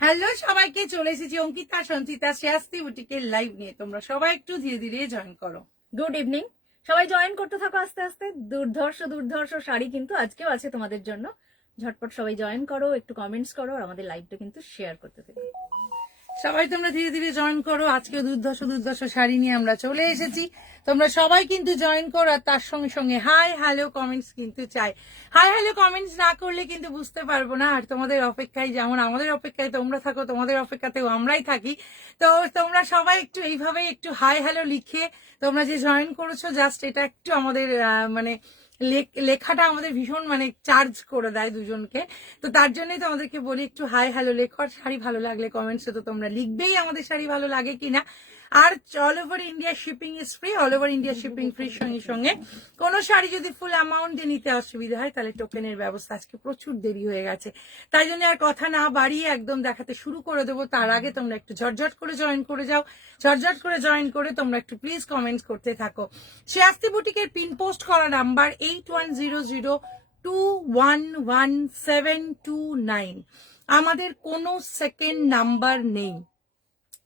Hello সবাইকে, চলে এসেছি অঙ্কিতা সঞ্চিতা শ্রেয়াস্তি বুটিকের লাইভ নিয়ে। তোমরা সবাই একটু ধীরে ধীরে জয়েন করো। গুড ইভিনিং, সবাই জয়েন করতে থাকো আস্তে আস্তে। দুর্ধর্ষ শাড়ি কিন্তু আজকেও আছে তোমাদের জন্য। ঝটপট সবাই জয়েন করো, একটু কমেন্টস করো, আর আমাদের লাইভটা কিন্তু শেয়ার করতে থাকো। সবাই তোমরা ধীরে ধীরে জয়েন করো। আজকে দুর্ধর্ষ শাড়ি নিয়ে আমরা চলে এসেছি। তোমরা সবাই কিন্তু জয়েন করো, আর তার সঙ্গে সঙ্গে হাই হ্যালো কমেন্টস কিন্তু চাই। হাই হ্যালো কমেন্টস না করলে কিন্তু বুঝতে পারবো না। আর তোমাদের অপেক্ষায় যেমন আমাদের অপেক্ষায় তোমরা থাকো, তোমাদের অপেক্ষাতেও আমরাই থাকি। তো তোমরা সবাই একটু এইভাবে একটু হাই হ্যালো লিখে তোমরা যে জয়েন করেছো, জাস্ট এটা একটু আমাদের মানে লেখাটা আমাদের ভীষণ মানে চার্জ করে দেয় দুজনকে। তো তার জন্যই তোমাদেরকে বলি একটু হাই হ্যালো লেখো। আর শাড়ি ভালো লাগলে কমেন্টসে তো তোমরা লিখবেই আমাদের শাড়ি ভালো লাগে কিনা। আর all over India shipping is free, all over India shipping ফ্রির সঙ্গে সঙ্গে কোনো শাড়ি যদি ফুল অ্যামাউন্টে নিতে অসুবিধা হয় তাহলে টোকেনের ব্যবস্থা। আজকে প্রচুর দেরি হয়ে গেছে, তাই জন্য আর কথা না বাড়িয়ে একদম দেখাতে শুরু করে দেবো। তার আগে তোমরা একটু ঝটঝট করে জয়েন করে যাও। ঝটঝট করে জয়েন করে তোমরা একটু প্লিজ কমেন্টস করতে থাকো। শ্রেয়াস্তি বুটিকের পিন পোস্ট করা নাম্বার 8100211729। আমাদের কোনো সেকেন্ড নাম্বার নেই,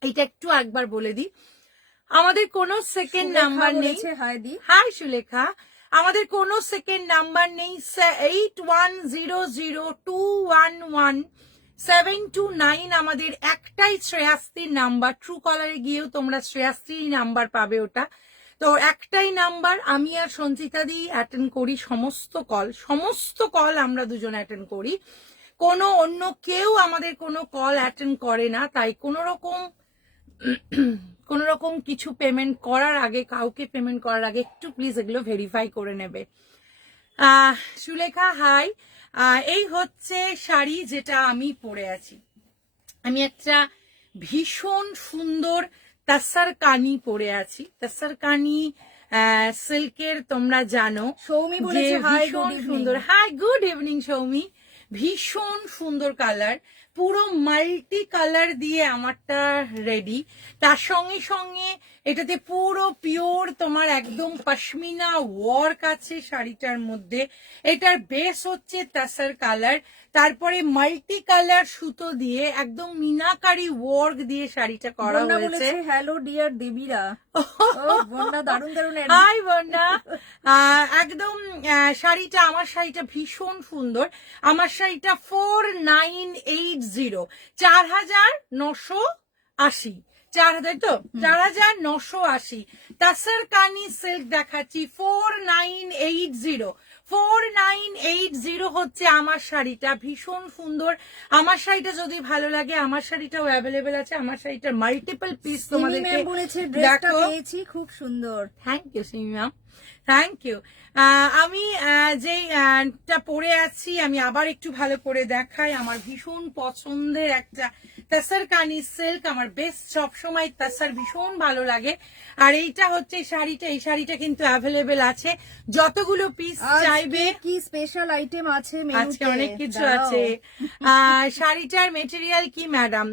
এটা একটু একবার বলে দিই। আমাদের কোনো সেকেন্ড নাম্বার নেই। হাই সুলেখা, আমাদের কোনো সেকেন্ড নাম্বার নেই। 8100211729 আমাদের একটাই শ্রেয়াস্তির নাম্বার। ট্রু কলারে গিয়েও তোমরা শ্রেয়াস্তির নাম্বার পাবে ওটা। তো একটাই নাম্বার। আমি আর সঞ্চিতা দি অ্যাটেন্ড করি সমস্ত কল আমরা দুজন অ্যাটেন্ড করি। কোনো অন্য কেউ আমাদের কোনো কল অ্যাটেন্ড করে না। তাই কোনো রকম কিছু পেমেন্ট করার আগে, কাউকে পেমেন্ট করার আগে একটু প্লিজ এগুলো ভেরিফাই করে নেবে। সুলেখা হাই। এই হচ্ছে শাড়ি যেটা আমি পরে আছি। আমি একটা ভীষণ সুন্দর তাসার কানি পরে আছি। তাসার কানি সিল্কের, তোমরা জানো। সৌমি বলেছে হাই, ভীষণ সুন্দর। Hi, good evening Soumi. ভীষণ সুন্দর কালার, পুরো মাল্টি কালার দিয়ে আমারটা রেডি। তার সঙ্গে সঙ্গে এটাতে পুরো পিওর তোমার একদম পশমিনা ওয়ার্ক আছে শাড়িটার মধ্যে। এটার বেস হচ্ছে তাসার কালার, তারপরে মাল্টি কালার সুতো দিয়ে একদম মিনাকারি ওয়ার্ক দিয়ে শাড়িটা করা হয়েছে। হ্যালো ডিয়ার দেবীরা, বন্যা দারুণ দারুণ। হাই বন্যা। একদম শাড়িটা, আমার শাড়িটা ভীষণ সুন্দর। আমার শাড়িটা 4980, 4980, 4000 তো 4980। তাসার কানি সিল্ক দেখাচ্ছি 4980। 4980 হচ্ছে আমার শাড়িটা, ভীষণ সুন্দর। আমার শাড়িটা যদি ভালো লাগে, আমার শাড়িটাও অ্যাভেলেবেল আছে। আমার শাড়িটার মাল্টিপল পিস তোমাদেরকে দেখো। খুব সুন্দর। Thank you Simi ma'am, thank you. আমি যেটা পরে আছি আমি আবার একটু ভালো করে দেখাই। আমার ভীষণ পছন্দের একটা তাসার কানি সিল্ক, আমার বেস্ট সবসময় তাসার ভীষণ ভালো লাগে। আর এইটা হচ্ছে শাড়িটা, এই শাড়িটা কিন্তু অ্যাভেলেবেল আছে। যতগুলো পিস চাইবে। কি স্পেশাল আইটেম আছে আজকে অনেক কিছু আছে। শাড়িটার মেটেরিয়াল কি ম্যাডাম?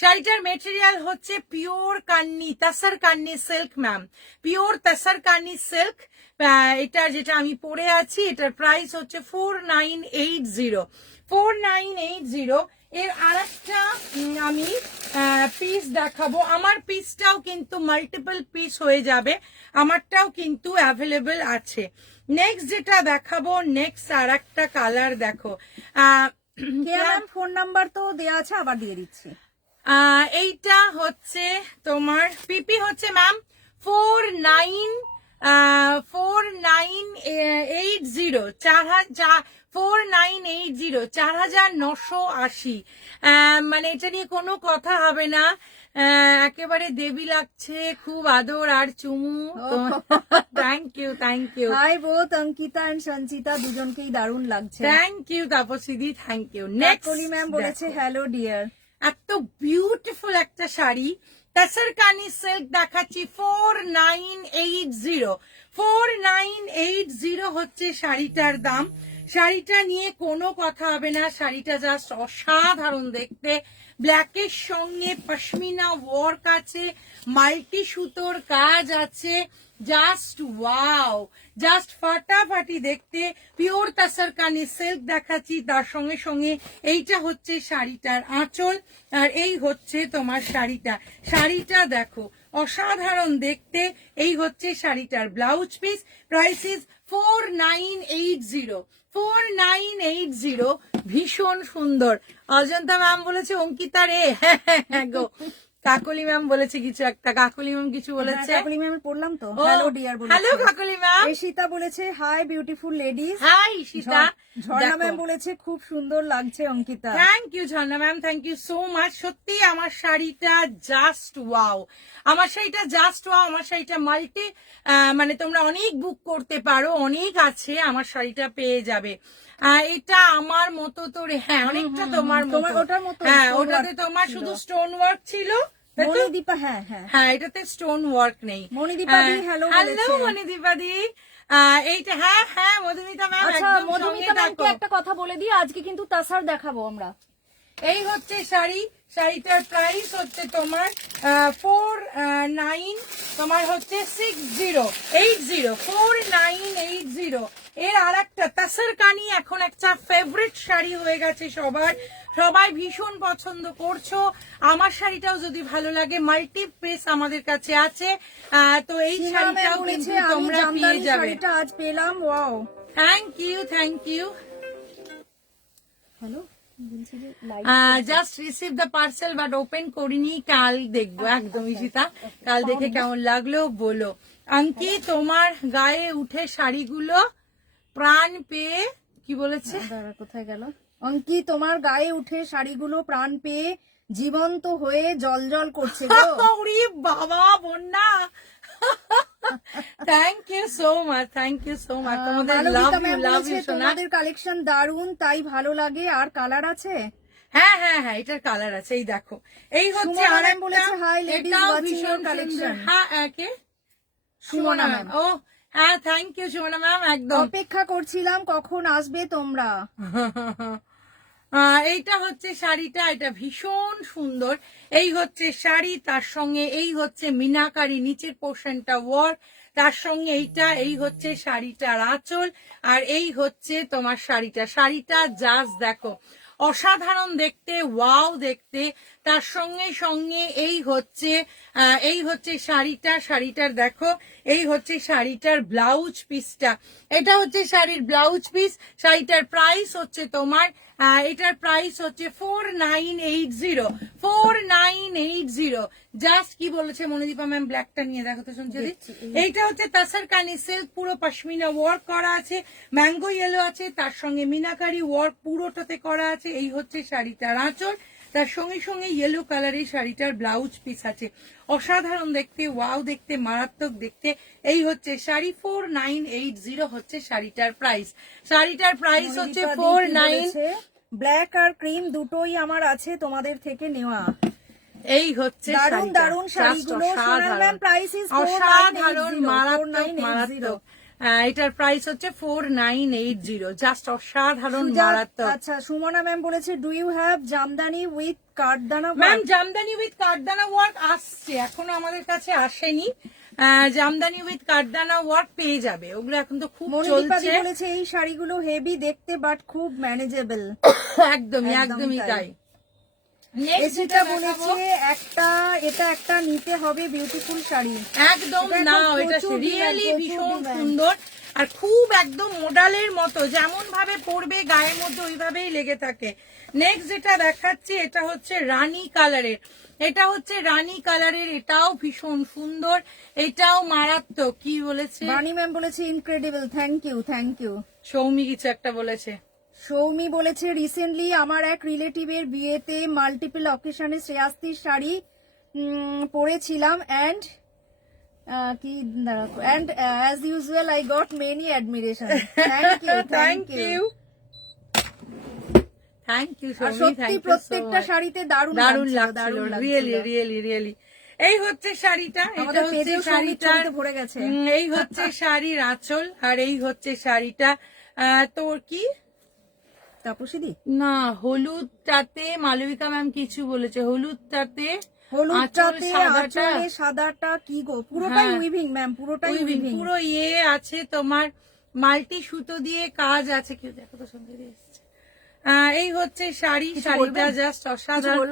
শাড়িটার মেটেরিয়াল হচ্ছে pure Kanni, তাসার Kanni silk ma'am, pure তাসার Kanni silk. এটা যেটা আমি পরে আছি, এটার প্রাইস হচ্ছে 4980। 4980। এর আরেকটা আমি পিস দেখাবো। আমার পিসটাও কিন্তু মাল্টিপল পিস হয়ে যাবে, আমারটাও কিন্তু অ্যাভেলেবেল আছে। নেক্সট যেটা দেখাবো, নেক্সট আর একটা কালার দেখো। ফোন নাম্বার তো দেওয়া আছে, আবার দিয়ে দিচ্ছি। এইটা হচ্ছে তোমার পিপি হচ্ছে ম্যাম 4980, 4980, মানে এটা নিয়ে কোনো কথা হবে না। একেবারে দেবী লাগছে, খুব আদর আর চুমু। Thank you, thank you. Hi both Ankita and Sanchita, দুজনকেই দারুণ লাগছে। থ্যাংক ইউ তাপসিদি, thank you. Next Koli ma'am বলেছে হ্যালো ডিয়ার। এত বিউটিফুল একটা শাড়ি তাসার কানি সিল্ক দেখাচ্ছি 4980। 4980 হচ্ছে শাড়িটার দাম। শাড়িটা নিয়ে কোনো কথা হবে না, শাড়িটা জাস্ট অসাধারণ দেখতে। ব্ল্যাকের সঙ্গে পশমিনা ওয়ার্ক আছে, মাল্টি সুতোর কাজ আছে, জাস্ট ওয়াও, জাস্ট ফাটাফাটি দেখতে, পিওর তাসারকানি সিল্ক দেখাচ্ছি, তার সঙ্গে সঙ্গে এইটা হচ্ছে শাড়িটার আঁচল, আর এই হচ্ছে তোমার শাড়িটা দেখো অসাধারণ দেখতে। এই হচ্ছে শাড়িটার ব্লাউজ পিস, প্রাইস ইজ 4980, 4980, ভীষণ সুন্দর। অজন্তা ম্যাম বলেছে অঙ্কিতা রে, হ্যাঁ গো। কাকলি ম্যাম বলেছে কিছু একটা, কাকলি ম্যাম কিছু বলেছে। কাকলি ম্যাম পড়লাম তো, ও, হ্যালো ডিয়ার বলেছে। Hello Kakoli ma'am. ঈশিতা বলেছে hi beautiful ladies. Hi Ishita. Jharna ma'am বলেছে খুব সুন্দর লাগছে Ankita. Thank you Jharna ma'am, thank you so much. সত্যি আমার শাড়িটা জাস্ট ওয়াও, আমার শাড়িটা জাস্ট ওয়াও। আমার শাড়িটা মাল্টি, মানে তোমরা অনেক বুক করতে পারো, অনেক আছে, আমার শাড়িটা পেয়ে যাবে। এটা আমার মতো তো রে, হ্যাঁ অনেকটা তোমার মতো। ওটার মতো, হ্যাঁ ওটাতে তোমার শুধু স্টোন ওয়ার্ক ছিল। মণিদীপা, হ্যাঁ হ্যাঁ হ্যাঁ এটাতে স্টোন ওয়ার্ক নেই। মণিদীপা দি হ্যালো হ্যালো বলেছে। মণিদীপা দি, এইটা হ্যাঁ হ্যাঁ মধুমিতা ম্যাম। আচ্ছা মধুমিতা ম্যামকে একটা কথা বলে দিই, আজকে কিন্তু তাসার দেখাবো আমরা। এই হচ্ছে শাড়িটার প্রাইস হচ্ছে তোমার 49, তোমার হচ্ছে 4980। এর আর একটা তাসারকানি এখন একটা ফেভারিট শাড়ি হয়ে গেছে সবার, সবাই ভীষণ পছন্দ করছো। আমার শাড়িটাও যদি ভালো লাগে, মাল্টি পিস আমাদের কাছে আছে, তো এই শাড়িটাও কিন্তু তোমরা পেয়ে যাবে। শাড়িটা আজ পেলাম, wow, thank you, thank you. Hello just receive the parcel but open করিনি, কাল দেখবো একদম ঈশিতা, কাল দেখে কেমন লাগলো বলো। আঙ্কি তোমার গায়ে উঠে শাড়িগুলো প্রাণ পেয়ে, কি বলেছে, কোথায় গেল? অঙ্কি তোমার গায়ে উঠে শাড়িগুলো প্রাণ পেয়ে জীবন্ত হয়ে জলজল করছে গো। ওরে বাবা Bonya, thank you so much, thank you so much. তোমাদের লাভ ইউ সোনা। তোমাদের কালেকশন দারুন, তাই ভালো লাগে। আর কালার আছে? হ্যাঁ হ্যাঁ হ্যাঁ এটার কালার আছে, এই দেখো, এই হচ্ছে সুমনা আর ম্যাম বলেছে হাই লেডিজ এটাও ওয়াচিং ভীষণ ইওর সুন্দর। কালেকশন। হ্যাঁ কে? সুমনা ম্যাম। ও হ্যাঁ থ্যাংক ইউ সুমনা ম্যাম, একদম। অপেক্ষা করছিলাম কখন আসবে তোমরা। এইটা হচ্ছে শাড়িটা, এটা ভীষণ সুন্দর। এই হচ্ছে শাড়ি, তার সঙ্গে এই হচ্ছে মিনাকারি নিচের পোর্শনটা ওয়ার্ক, তার সঙ্গে এইটা, এই হচ্ছে শাড়িটার আঁচল, আর এই হচ্ছে তোমার শাড়িটা জাস্ট দেখো অসাধারণ দেখতে, ওয়াও দেখতে। তার সঙ্গে সঙ্গে এই হচ্ছে শাড়িটার দেখো, এই হচ্ছে শাড়িটার ব্লাউজ পিসটা, এটা হচ্ছে শাড়ির ব্লাউজ পিস। শাড়িটার প্রাইস হচ্ছে তোমার, এটার প্রাইস হচ্ছে 4980, জাস্ট কি বলেছে মনোদীপা ম্যাম, ব্ল্যাকটা নিয়ে দেখো তো শুনছি। এইটা হচ্ছে তাসারকানি সিল্ক, পুরো পশমিনা ওয়ার্ক করা আছে, ম্যাঙ্গো ইয়েলো আছে, তার সঙ্গে মিনাকারি ওয়ার্ক পুরোটাতে করা আছে। এই হচ্ছে শাড়িটার আঁচল, তার সঙ্গে সঙ্গে ইয়েলো কালারের শাড়িটার ব্লাউজ পিস আছে, অসাধারণ দেখতে, ওয়াও দেখতে, মারাত্মক দেখতে। এই হচ্ছে শাড়ি, 4980 হচ্ছে শাড়িটার প্রাইস। শাড়িটার প্রাইস হচ্ছে 49। ব্ল্যাক আর ক্রিম দুটোই আমার আছে তোমাদের থেকে নেওয়া। এই হচ্ছে দারুন দারুন শাড়িগুলো। সোনাল ম্যাম প্রাইস ইজ অসাধারণ, মারাত্মক। এটার প্রাইস হচ্ছে 4980, জাস্ট অসাধারণ, মারাত্মক। আচ্ছা সুমনা ম্যাম বলেছে do you have Jamdani with Kathdana? Ma'am Jamdani with Kathdana work আসছে, এখনো আমাদের কাছে আসেনি। জামদানি উইথ কাঠদানা ওয়ার্ক পেয়ে যাবে, ওগুলো এখন তো খুব চলছে। বলেছে এই শাড়িগুলো হেভি দেখতে বাট খুব ম্যানেজেবল। একদমই তাই। যেটা বলেছে এটা একটা নিতে হবে বিউটিফুল শাড়ি, একদম নাও, এটা রিয়েলি ভীষণ সুন্দর, আর খুব একদম মডেলের মতো, যেমন ভাবে পরবে গায়ের মধ্যে ওইভাবেই লেগে থাকে। নেক্সট যেটা দেখাচ্ছি, এটা হচ্ছে রানী কালারের, এটাও ভীষণ সুন্দর, এটাও মারাত্মক। কি বলেছে রানী ম্যাম? বলেছে ইনক্রেডিবল, থ্যাংক ইউ। সৌমি কিছু একটা বলেছে। সৌমি বলেছে রিসেন্টলি আমার এক রিলেটিভের বিয়েতে মাল্টিপল অকেশনে শ্রেয়াস্তির শাড়ি পরেছিলাম and as usual I got many admiration. Thank you. সত্যি প্রত্যেকটা শাড়িতে দারুণ লাগছিল, রিয়েলি। এই হচ্ছে শাড়িটা, ভরে গেছে। এই হচ্ছে শাড়ির আঁচল, আর এই হচ্ছে শাড়িটা। তোর কি তাপসীদি? না, হলুদটাতে মালবিকা ম্যাম কিছু বলেছে, হলুদটাতে হলুদটাতে সাদাটা আঁচলে সাদাটা কি গো, পুরোটাই হ্যাঁ। উইভিং ম্যাম, পুরোটাই উইভিং, উইভিং। পুরো আছে তোমার মাল্টি সুতো দিয়ে কাজ আছে। কেউ দেখো তো সুন্দর এসছে। এই হচ্ছে শাড়ি, শাড়িটা জাস্ট অসাধারণ।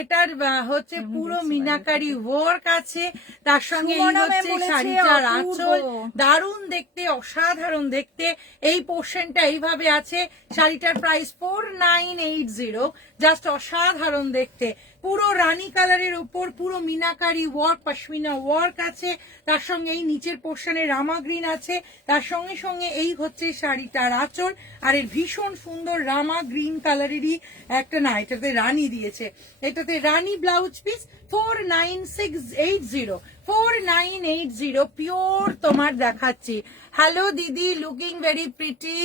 এটার হচ্ছে পুরো মিনাকারি ওয়ার্ক আছে, তার সঙ্গে এই হচ্ছে শাড়িটার আঁচল, দারুণ দেখতে, অসাধারণ দেখতে। এই পোর্শনটা এইভাবে আছে। শাড়িটার প্রাইস 4980, জাস্ট অসাধারণ দেখতে। পুরো রানী কালারের উপর পুরো মিনাকারি ওয়ার্ক, পশমিনা ওয়ার্ক আছে, তার সঙ্গে এই নিচের পোর্শনে রামা গ্রিন আছে, তার সঙ্গে সঙ্গে এই হচ্ছে শাড়িটার আঁচল। আর এর ভীষণ সুন্দর রামা গ্রিন কালারেরই একটা, না এটাতে রানী দিয়েছে, এটাতে রানী ব্লাউজ পিস। 49680, 4980 পিওর তোমার দেখাচ্ছি। হ্যালো দিদি, লুকিং ভেরি প্রিটি,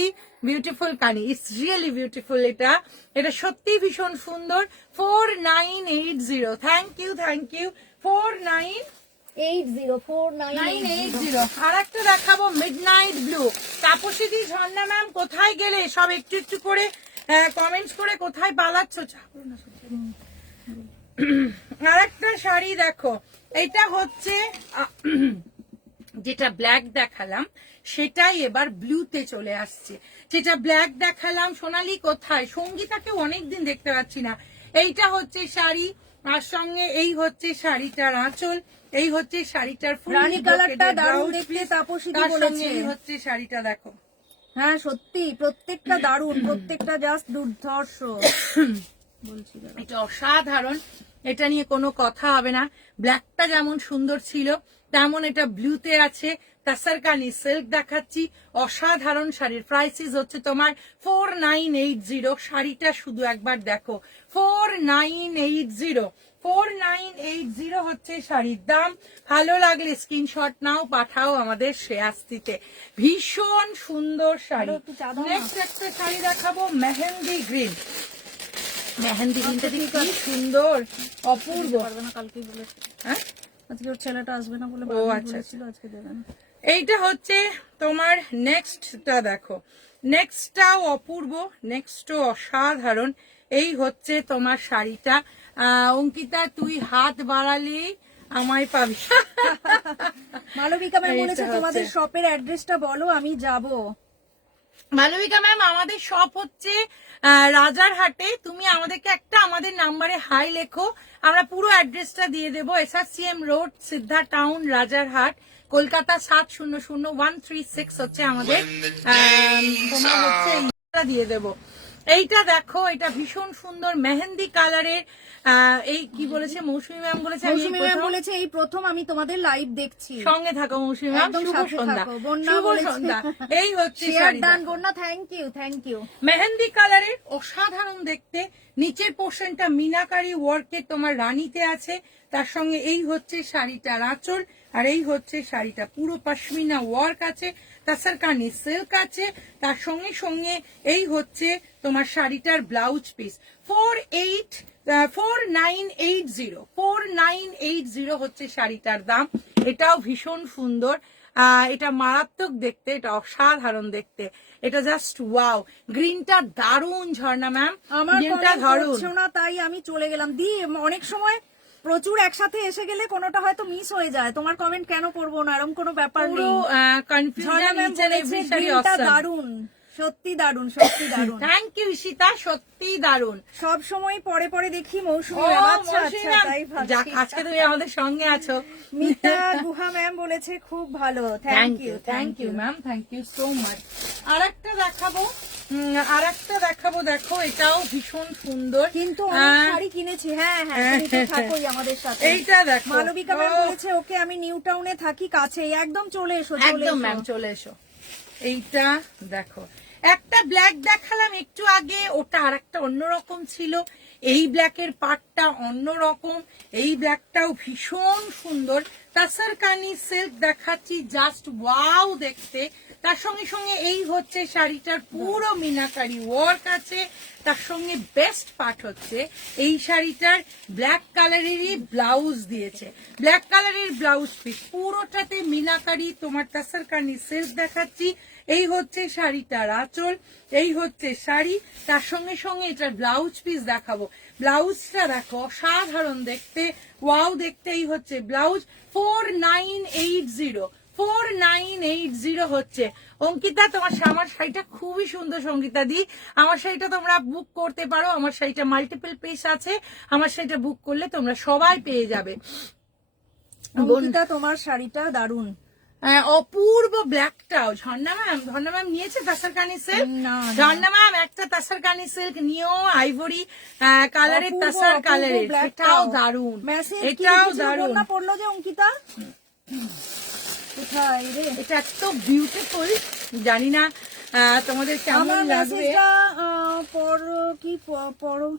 বিউটিফুল কানি, ইটস রিয়েলি বিউটিফুল। এটা এটা সত্যি ভীষণ সুন্দর। 4980, থ্যাংক ইউ, থ্যাংক ইউ। 4980। আর একটা দেখাবো মিডনাইট ব্লু। তাপসীদি, ঝর্ণা ম্যাম কোথায় গেলে? সব একটু একটু করে কমেন্টস করে কোথায় পালাচ্ছ? আর একটা শাড়ি দেখো, এটা হচ্ছে যেটা ব্ল্যাক দেখালাম সেটাই এবার ব্লুতে চলে আসছে। যেটা ব্ল্যাক দেখালাম, সোনালি কোথায়? সঙ্গীতাকে অনেকদিন দেখতে পাচ্ছি না। এইটা হচ্ছে শাড়ি, আর সঙ্গে এই হচ্ছে শাড়িটার আঁচল, এই হচ্ছে শাড়িটার ফুল রানী কালারটা দারুণ দেখতে, তাপসীদি বলেছে। এই হচ্ছে শাড়িটা দেখো। হ্যাঁ সত্যি, প্রত্যেকটা দারুণ, প্রত্যেকটা জাস্ট দুর্ধর্ষ বলছি। এটা অসাধারণ, এটা নিয়ে কোনো কথা হবে না। ব্ল্যাকটা যেমন সুন্দর ছিল তেমন এটা ব্লুতে আছে। তাসারকানি সিল্ক দেখাচ্ছি, অসাধারণ শাড়ির প্রাইসিস হচ্ছে তোমার 4980। শাড়িটা শুধু একবার দেখো, 4980, 4980 হচ্ছে শাড়ির দাম। ভালো লাগলে স্ক্রিনশট নাও, পাঠাও আমাদের শ্রেয়াস্তিতে। ভীষণ সুন্দর শাড়ি। নেক্সট একটা শাড়ি দেখাবো মেহেন্দি গ্রিন। মেহেন্দি গ্রিনটা কি সুন্দর, অপূর্ব। কালকেই বলেছে, হ্যাঁ আজকে ওর ছেলেটা আসবে না বলে বলেছিল আজকে দেবেন। এইটা হচ্ছে তোমার নেক্সটটা দেখো, নেক্সটটাও অপূর্ব, নেক্সটও অসাধারণ। এই হচ্ছে তোমার শাড়িটা। অঙ্কিতা, তুই হাত বাড়ালি আমায় পাবি। মালবিকা ম্যাম বলেছে তোমাদের শপের অ্যাড্রেসটা বলো, আমি যাব। মালবিকা ম্যাম, আমাদের শপ হচ্ছে রাজারহাটে। তুমি আমাদেরকে একটা আমাদের নাম্বারে হাই লেখো, আমরা পুরো অ্যাড্রেসটা দিয়ে দেবো। SRCM রোড, সিদ্ধা টাউন, রাজারহাট, কলকাতা 700136 হচ্ছে আমাদের। তোমার হচ্ছে এইটা দিয়ে দেবো। এইটা দেখো, এটা ভীষণ সুন্দর মেহেন্দি কালারের। এই কি বলেছে মৌসুমী ম্যাম? বলেছে মৌসুমী ম্যাম বলেছে এই প্রথম আমি তোমাদের লাইভ দেখছি। সঙ্গে থাকো মৌসুমী ম্যাম, শুভ সন্ধ্যা। শুভ সন্ধ্যা। এই হচ্ছে শাড়িটা। Bonya, thank you, thank you. Mehendi কালারের অসাধারণ দেখতে। নিচের পোর্শনটা মিনাকারি ওয়ার্কের তোমার রানীতে আছে, তার সঙ্গে এই হচ্ছে শাড়িটার আঁচল, আর এই হচ্ছে শাড়িটা পুরো পশমিনা ওয়ার্ক আছে, তাসারকানি সিল্ক আছে, তার সঙ্গে সঙ্গে এই হচ্ছে তোমার শাড়িটার ব্লাউজ পিস। 4980 হচ্ছে শাড়িটার দাম। এটাও ভীষণ সুন্দর, এটা মারাত্মক দেখতে, এটা অসাধারণ দেখতে, এটা জাস্ট ওয়াও। গ্রিনটা দারুণ ঝর্ণা ম্যাম, আমার গ্রিনটা দারুণ না, তাই আমি চলে গেলাম। দি অনেক সময় প্রচুর একসাথে এসে গেলে কোনোটা হয়তো মিস হয়ে যায়। তোমার কমেন্ট কেন পড়বো না, এরকম কোনো ব্যাপার নেই। পুরো কনফিউশন, দারুণ, সত্যি দারুণ, সত্যি দারুণ। থ্যাংক ইউ ঈশিতা, সত্যি দারুণ। সব সময় পরে পরে দেখি মৌসুমী। আজকে তুমি আমাদের সঙ্গে আছো। মিতা গুহা ম্যাম বলেছে খুব ভালো, thank you, thank you ma'am, thank you so much. আরেকটা দেখাবো, দেখো এটাও ভীষণ সুন্দর, কিন্তু অনেক শাড়ি কিনেছি। হ্যাঁ হ্যাঁ, তুমি তো থাকোই আমাদের সাথে। এইটা দেখো, মালবিকা ম্যাম বলেছে ওকে আমি নিউ টাউনে থাকি, কাছে, একদম চলে এসো, একদম ম্যাম চলে এসো। এইটা দেখো, একটা ব্ল্যাক দেখালাম একটু আগে, ওটা আর একটা অন্যরকম ছিল। এই ব্ল্যাকের পার্টটা অন্যরকম, এই ব্ল্যাকটাও ভীষণ সুন্দর। তাসারকানি সিল্ক দেখাচ্ছি, জাস্ট ওয়াও দেখতে, তার সঙ্গে সঙ্গে এই হচ্ছে শাড়িটার পুরো মিনাকারি ওয়ার্ক আছে। তার সঙ্গে বেস্ট পার্ট হচ্ছে এই শাড়িটার ব্ল্যাক কালারেরই ব্লাউজ দিয়েছে, ব্ল্যাক কালারের ব্লাউজ পিস, পুরোটাতে মিনাকারি তোমার তাসারকানি সিল্ক দেখাচ্ছি। এই হচ্ছে শাড়িটার আঁচল, এই হচ্ছে শাড়ি, তার সঙ্গে সঙ্গে এটার ব্লাউজ পিস দেখাবো। ব্লাউজটা দেখো অসাধারণ দেখতে, ওয়াও দেখতে। এই হচ্ছে ব্লাউজ, 4980 4980 হচ্ছে। অঙ্কিতা তোমার আমার শাড়িটা খুবই সুন্দর, সঙ্গীতা দি আমার শাড়িটা তোমরা বুক করতে পারো, আমার শাড়িটা মাল্টিপল পিস আছে, আমার শাড়িটা বুক করলে তোমরা সবাই পেয়ে যাবে। অঙ্কিতা তোমার শাড়িটা দারুন, অপূর্ব ব্ল্যাকটাও ঝর্ণা ম্যাম নিয়েছে তাসারকানি সিল্ক। ঝর্ণা ম্যাম একটা তাসারকানি সিল্ক নিয়েও আইভরি কালারের তাসার কালারের, এটাও দারুন, এটাও দারুন। পড়লো যে অঙ্কিতা কোথায় রে, এটা এত বিউটিফুল, জানি না তোমাদের কেমন লাগবে। পড়ো কি পড়ো,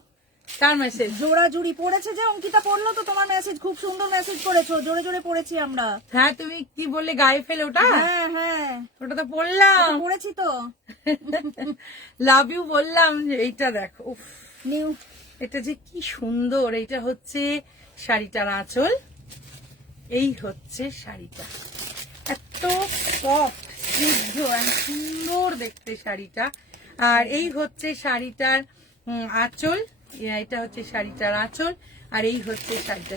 কার মেসেজ? জোড়াজুড়ি পড়েছে যে অঙ্কিতা, পড়লো তো তোমার মেসেজ, খুব সুন্দর মেসেজ করেছো, জোরে জোরে পড়েছি আমরা। হ্যাঁ তুমি কি বললে গায়ে ফেলে ওটা? হ্যাঁ হ্যাঁ ওটা তো পড়লাম, পড়েছি তো। লাভ ইউ বললাম। এইটা দেখো, উফ নিউ, এটা যে কি সুন্দর। এইটা হচ্ছে শাড়িটার আঁচল, এই হচ্ছে শাড়িটা, এত সফট স্নিগ্ধ এন্ড সুন্দর দেখতে শাড়িটা। আর এই হচ্ছে শাড়িটার আঁচল, এটা হচ্ছে শাড়িটার আঁচল, আর এই হচ্ছে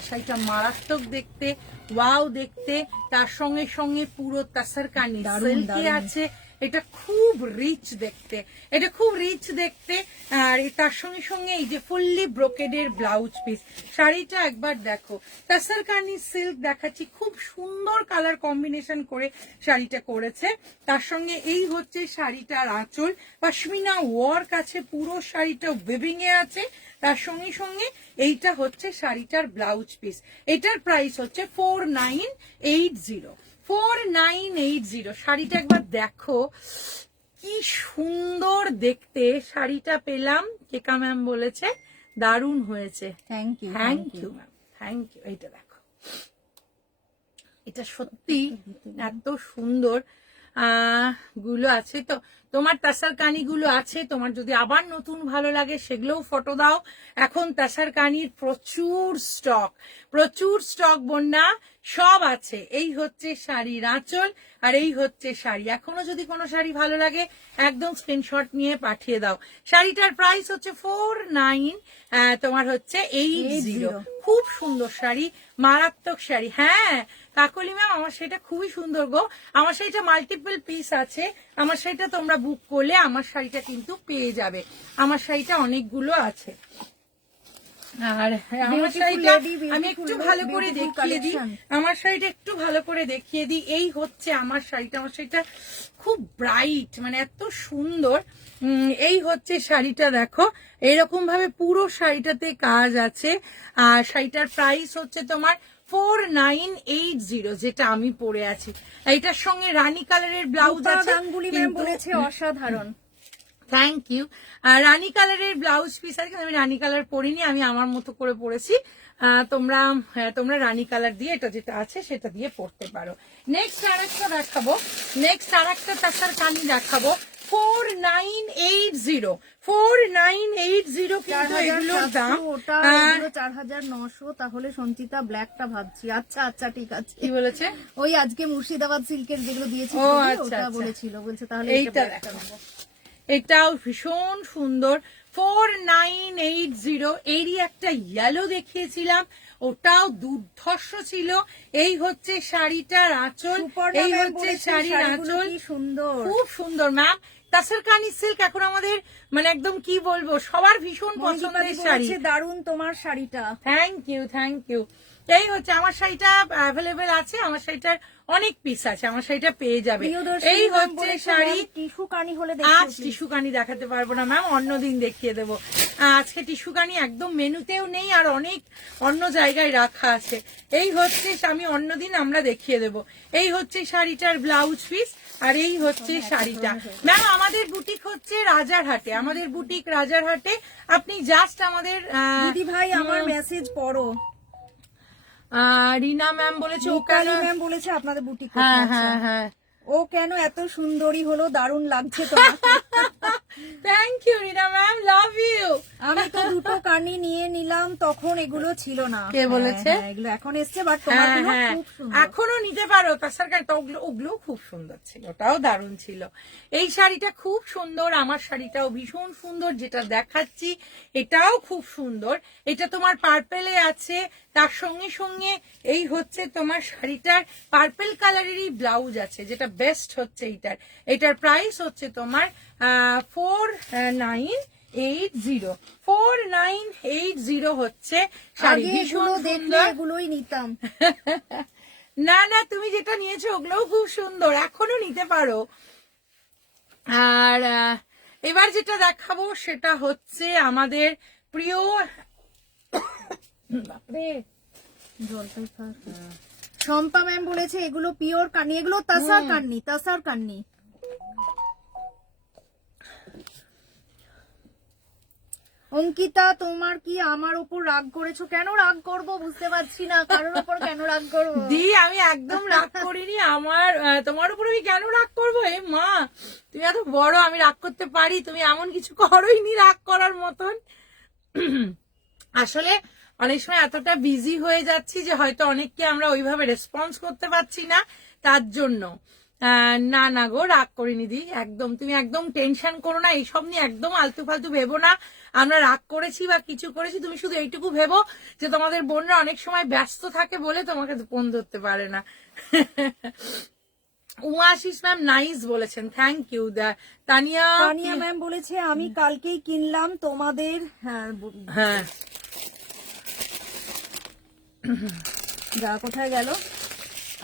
শাড়িটা মারাত্মক দেখতে, ওয়াও দেখতে। তার সঙ্গে সঙ্গে পুরো তাসারকানি সিল্কে আছে, এটা খুব রিচ দেখতে, এটা খুব রিচ দেখতে। আর তার সঙ্গে সঙ্গে এই যে ফুললি ব্রোকেডের ব্লাউজ পিস, শাড়িটা একবার দেখো। তাসারকানি সিল্ক দেখাচ্ছি, খুব সুন্দর কালার কম্বিনেশন করে শাড়িটা করেছে। তার সঙ্গে এই হচ্ছে শাড়িটার আঁচল, পশমিনা ওয়ার্ক আছে, পুরো শাড়িটা উইভিং এ আছে। তার সঙ্গে সঙ্গে এইটা হচ্ছে শাড়িটার ব্লাউজ পিস, এটার প্রাইস হচ্ছে 4980 4980। শাড়িটা একবার দেখো কি সুন্দর দেখতে শাড়িটা পেলাম, কেকা ম্যাম বলেছে দারুণ হয়েছে। Thank you thank you ma'am, thank you. এইটা দেখো, এটা সত্যি এত সুন্দর গুলো আছে। তো তোমার তাসারকানি গুলো আছে, তোমার যদি আবার নতুন ভালো লাগে সেগুলোও ফটো দাও। এখন তাসারকানির প্রচুর স্টক বন্যা সব আছে। এই হচ্ছে শাড়ির আঁচল, আর এই হচ্ছে শাড়ি। এখনো যদি কোনো শাড়ি ভালো লাগে একদম স্ক্রিনশট নিয়ে পাঠিয়ে দাও। শাড়িটার প্রাইস হচ্ছে 49 তোমার হচ্ছে 80। খুব সুন্দর শাড়ি, মারাত্মক শাড়ি। হ্যাঁ কাকলি ম্যাম আমার শাড়িটা খুবই সুন্দর গো, আমার শাড়িটা মাল্টিপল পিস আছে, আমার শাড়িটা তোমরা বুক করলে আমার শাড়িটা কিন্তু পেয়ে যাবে, আমার শাড়িটা অনেকগুলো আছে। আর আমার শাড়িটা আমি একটু ভালো করে দেখিয়ে দিই, আমার শাড়িটা একটু ভালো করে দেখিয়ে দিই। এই হচ্ছে আমার শাড়িটা, আমার শাড়িটা খুব ব্রাইট, মানে এত সুন্দর। এই হচ্ছে শাড়িটা দেখো, এরকম ভাবে পুরো শাড়িটাতে কাজ আছে। আর শাড়িটার প্রাইস হচ্ছে তোমার 4980, যেটা আমি পরে আছি। এইটার সঙ্গে রানী কালারের ব্লাউজ আছে, গাঙ্গুলি ম্যাম বলেছে অসাধারণ। Thank you. রানী কালারের ব্লাউজ পিস আছে, আমি রানী কালার পরিনি, আমি আমার মতো করে পরেছি। তোমরা রানী কালার দিয়ে এটা যেটা আছে সেটা দিয়ে পরতে পারো। নেক্সট আরেকটা দেখাবো, নেক্সট আরেকটা তাসারকানি দেখাবো, 4980 4980 কিন্তু এগুলোর দাম 4900। তাহলে সঞ্চিতা ব্ল্যাকটা ভাবছি। আচ্ছা আচ্ছা ঠিক আছে। কি বলেছে? ওই আজকে মুর্শিদাবাদ সিল্কের যেগুলো দিয়েছিল ওটা বলেছিল, বলছে তাহলে এইটা দেখাবো। এটাও ভীষণ সুন্দর, 4980। এরই একটা ইয়েলো দেখিয়েছিলাম, ওটাও দুর্ধর্ষ ছিল। এই হচ্ছে শাড়িটার আঁচল, এই হচ্ছে শাড়ির আঁচল, সুন্দর, খুব সুন্দর ম্যাম। তাসারকানি সিল্ক এখন আমাদের মানে একদম কি বলবো সবার ভীষণ পছন্দের শাড়ি, দারুণ তোমার শাড়িটা। Thank you thank you. এই হচ্ছে আমার শাড়িটা অ্যাভেলেবেল আছে, আমার শাড়িটার অনেক পিস আছে, আমার শাড়িটা পেয়ে যাবে। এই হচ্ছে শাড়ি। টিস্যু কানি হলে আজ টিস্যু কানি দেখাতে পারবো না ম্যাম, অন্যদিন দেখিয়ে দেবো। আজকে টিস্যু কানি একদম মেনুতেও নেই, আর অনেক অন্য জায়গায় রাখা আছে। এই হচ্ছে, আমি অন্যদিন আমরা দেখিয়ে দেবো। এই হচ্ছে শাড়িটার ব্লাউজ পিস, আর এই হচ্ছে শাড়িটা। ম্যাম আমাদের বুটিক হচ্ছে রাজারহাটে, আমাদের বুটিক রাজারহাটে। আপনি জাস্ট আমাদের দিদি ভাই আমার মেসেজ পড়ো। রিনা ম্যাম বলেছে, ওকালি ম্যাম বলেছে আপনাদের বুটিক। হ্যাঁ হ্যাঁ হ্যাঁ, ও কেন এত সুন্দরী হলো, দারুণ লাগছে তোমাকে। Thank you Rina ma'am, love you. আমি তো দুটো কানি নিয়ে নিলাম, তখন এগুলো ছিল না। কে বলেছে? হ্যাঁ, এগুলো এখন এসছে, বাট তোমারগুলো খুব সুন্দর। এখনো নিতে পারো, তাছাড়া কেন, ওগুলো খুব সুন্দর ছিল, ওটাও দারুণ ছিল। এই শাড়িটা খুব সুন্দর, আমার শাড়িটাও ভীষণ সুন্দর, যেটা দেখাচ্ছি এটাও খুব সুন্দর। এটা তোমার পার্পেলে আছে, তার সঙ্গে সঙ্গে এই হচ্ছে তোমার শাড়িটার পার্পেল কালারেরই ব্লাউজ আছে, যেটা বেস্ট হচ্ছে এইটার। এটার প্রাইস হচ্ছে তোমার 4980 হচ্ছে শাড়ি। আগে ভীষণ এগুলো দেখলে সুন্দর। এগুলোই নিতাম। না না, তুমি যেটা নিয়েছো ওগুলোও খুব সুন্দর, এখনো নিতে পারো। আর এবার যেটা দেখাবো সেটা হচ্ছে আমাদের প্রিয় বাপরে, জলপাই খাস। শম্পা ম্যাম বলেছে এগুলো পিওর কান্নি, এগুলো তাসার কান্নি, তাসার কান্নি। অঙ্কিতা, তোমার কি আমার উপর রাগ করেছো? কেন রাগ করব বুঝতে পারছি না, কারোর উপর কেন রাগ করবো? দি আমি একদম রাগ করিনি, আমার তোমার উপর আমি কেন রাগ করবো? এ মা, তুমি এত বড়, আমি রাগ করতে পারি? তুমি এমন কিছু করোইনি রাগ করার মতন। আসলে অনেক সময় এতটা বিজি হয়ে যাচ্ছি যে হয়তো অনেককে আমরা ওইভাবে রেসপন্স করতে পারছি না, তার জন্য। না না গো, রাগ করিনি দি, একদম তুমি একদম টেনশন করো না, এইসব নিয়ে একদম আলতু ফালতু ভেবো না আমরা রাগ করেছি বা কিছু করেছি। তুমি শুধু এইটুকু ভেবো যে তোমাদের বোনরা অনেক সময় ব্যস্ত থাকে বলে তোমাকে ফোন ধরতে পারে না। উমাশিস ম্যাম নাইস বলেছেন, thank you. Tania Tania ma'am বলেছে আমি কালকেই কিনলাম তোমাদের। হ্যাঁ, যা কোথায় গেল?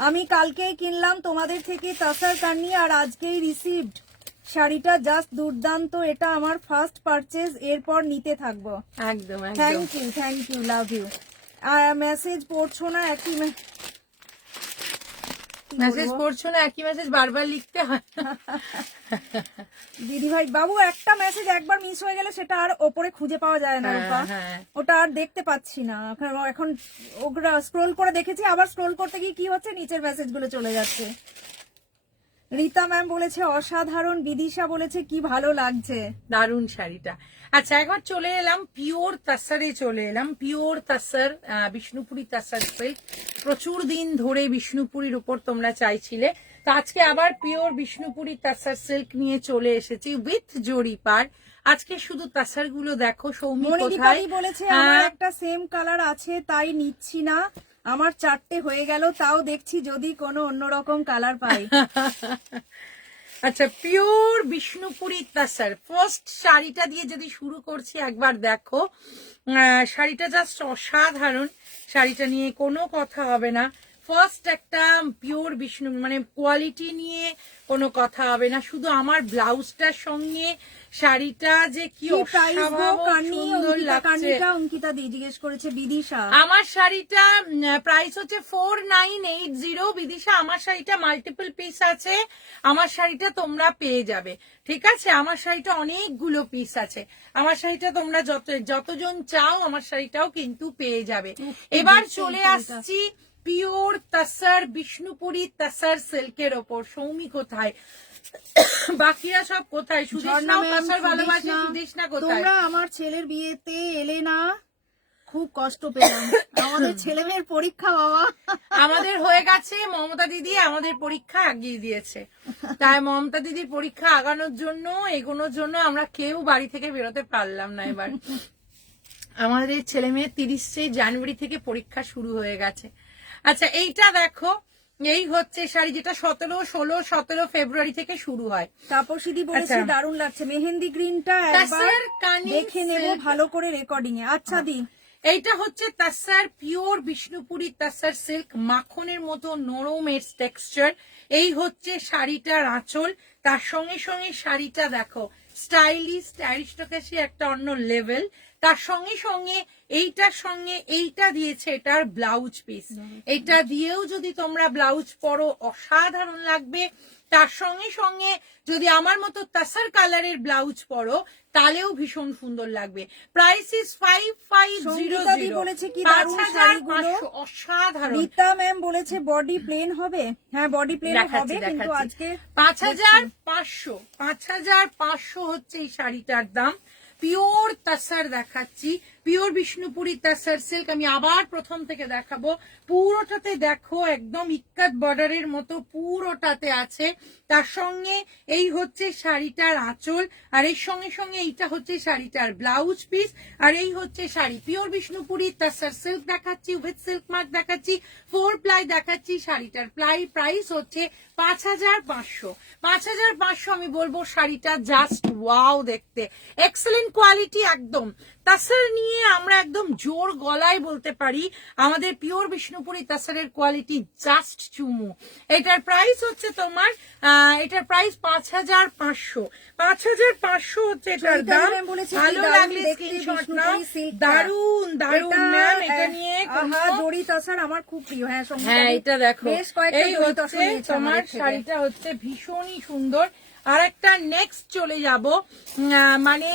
আমি কালকেই কিনলাম তোমাদের থেকে তাসার কান্নি, আর আজকেই রিসিভড। শাড়িটা জাস্ট দুর্দান্ত, এটা আমার ফার্স্ট পারচেজ, এরপর নিতে থাকবো। একদম একদম। Thank you, love you. Message পড়ছো না? একই মেসেজ পড়ছো না, একই মেসেজ বারবার লিখতে হয়। দিদি ভাই বাবু, একটা মেসেজ একবার মিস হয়ে গেলে সেটা আর ওপরে খুঁজে পাওয়া যায় না রূপা, ওটা আর দেখতে পাচ্ছি না এখন। ওগুলা স্ক্রোল করে দেখেছি, আবার স্ক্রোল করতে গিয়ে কি হচ্ছে, নিচের মেসেজ গুলো চলে যাচ্ছে। রীতা ম্যাম বলেছে অসাধারণ, বিদিশা বলেছে কি ভালো লাগছে, দারুণ শাড়িটা। আচ্ছা, একবার চলে এলাম পিওর তাসারে, চলে এলাম পিওর তাসার, বিষ্ণুপুরি তাসার সিল্ক। প্রচুর দিন ধরে বিষ্ণুপুরির উপর তোমরা চাইছিলে, তো আজকে আবার পিওর বিষ্ণুপুরি তাসার সিল্ক নিয়ে চলে এসেছি উইথ জরি পার। আজকে শুধু তাসার গুলো দেখো। সৌমি কোথায় বলেছে আমার একটা সেম কালার আছে তাই নিচ্ছি না, আমার 4টে হয়ে গেল, তাও দেখছি যদি কোনো অন্যরকম কালার পাই। আচ্ছা, পিওর বিষ্ণুপুরি তাসার ফার্স্ট শাড়িটা দিয়ে যদি শুরু করছি, একবার দেখো শাড়িটা জাস্ট অসাধারণ। শাড়িটা নিয়ে কোনো কথা হবে না। ফার্স্ট একটা পিওর বিষ্ণু, মানে কোয়ালিটি নিয়ে কোনো কথা হবে না। শুধু আমার ব্লাউজটার সঙ্গে শাড়িটা যে কি সুন্দর লাগছে। অঙ্কিতা দি জিজ্ঞেস করেছে বিদিশা, আমার শাড়িটা প্রাইস হচ্ছে 4980। বিদিশা, আমার শাড়িটা মাল্টিপল পিস আছে, আমার শাড়িটা তোমরা পেয়ে যাবে, ঠিক আছে? আমার শাড়িটা অনেকগুলো পিস আছে, আমার শাড়িটা তোমরা যতজন চাও আমার শাড়িটাও কিন্তু পেয়ে যাবে। এবার চলে আসছি পিওর তাসার বিষ্ণুপুরি তাসার সিল্কের ওপর। সৌমি কোথায়, বাকিরা সব কোথায়? সুদেশনাও তাসার ভালোবাসে, সুদেশনা কোথায়? তোমরা আমার ছেলের বিয়েতে এলে না, খুব কষ্ট পেলাম। আমাদের ছেলে মেয়ের পরীক্ষা বাবা, আমাদের হয়ে গেছে। মমতা দিদি আমাদের পরীক্ষা আগিয়ে দিয়েছে, তাই মমতা দিদির পরীক্ষা আগানোর জন্য, এগোনোর জন্য আমরা কেউ বাড়ি থেকে বেরোতে পারলাম না। এবার আমাদের ছেলে মেয়ে 30শে জানুয়ারি থেকে পরীক্ষা শুরু হয়ে গেছে। আচ্ছা, এইটা দেখো, এই হচ্ছে শাড়ি, যেটা 17, 16, 17 ফেব্রুয়ারি থেকে শুরু হয়। তাপসীদি বলেছে দারুণ লাগছে, মেহেন্দি গ্রিনটা একবার দেখে নেব ভালো করে রেকর্ডিং এ। আচ্ছা দি, এইটা হচ্ছে তাসার পিওর বিষ্ণুপুরি তাসার সিল্ক, মাখনের মতো নরম এর টেক্সচার। এই হচ্ছে শাড়িটার আঁচল, তার সঙ্গে সঙ্গে শাড়িটা দেখো স্টাইলিশ, অ্যারিস্টোক্রেসি একটা অন্য লেভেল। তার সঙ্গে সঙ্গে এইটার সঙ্গে এইটা দিয়েছে এটার ব্লাউজ পিস, এটা দিয়েও যদি তোমরা ব্লাউজ পরো অসাধারণ লাগবে। তার সঙ্গে সঙ্গে যদি আমার মতো তাসার কালারের ব্লাউজ পরো তাহলেও ভীষণ সুন্দর লাগবে। প্রাইস ইজ 5500, বলেছে কি দারুণ শাড়িগুলো, অসাধারণ। রীতা ম্যাম বলেছে বডি প্লেন হবে, হ্যাঁ বডি প্লেন হবে, কিন্তু আজকে 5500 হচ্ছে এই শাড়িটার দাম। পিওর তাসার দেখাচ্ছি, পিওর বিষ্ণুপুরি তাসার সিল্ক। আমি আবার প্রথম থেকে দেখাবো, পুরোটাতে দেখো একদম ইক্কাত বর্ডারের মতো পুরোটাতে আছে। তার সঙ্গে এই হচ্ছে শাড়িটার আঁচল, আর এর সঙ্গে সঙ্গে এইটা হচ্ছে শাড়িটার ব্লাউজ পিস, আর এই হচ্ছে শাড়ি। পিওর বিষ্ণুপুরি তাসার সিল্ক দেখাচ্ছি, উইথ সিল্ক মার্ক দেখাচ্ছি, 4 প্লাই দেখাচ্ছি। শাড়িটার প্রাইস হচ্ছে 5500। 5500 আমি বলবো শাড়িটা জাস্ট ওয়াও দেখতে, এক্সেলেন্ট কোয়ালিটি একদম। তাসার নিয়ে আমরা একদম জোর গলায় বলতে পারি আমাদের পিওর বিষ্ণুপুরি তাসারের কোয়ালিটি জাস্ট চুমু। এটার প্রাইস হচ্ছে তোমার এটার প্রাইস 5500। 5500 হচ্ছে এটার দাম। ভালো লাগলে স্ক্রিনশট নাও। দারুন দারুন ম্যাম, এটা নিয়ে জড়ি তাসার আমার খুব প্রিয়। হ্যাঁ এটা দেখো, এই হচ্ছে তোমার শাড়িটা হচ্ছে ভীষণই সুন্দর। আর একটা নেক্সট চলে যাব, মানে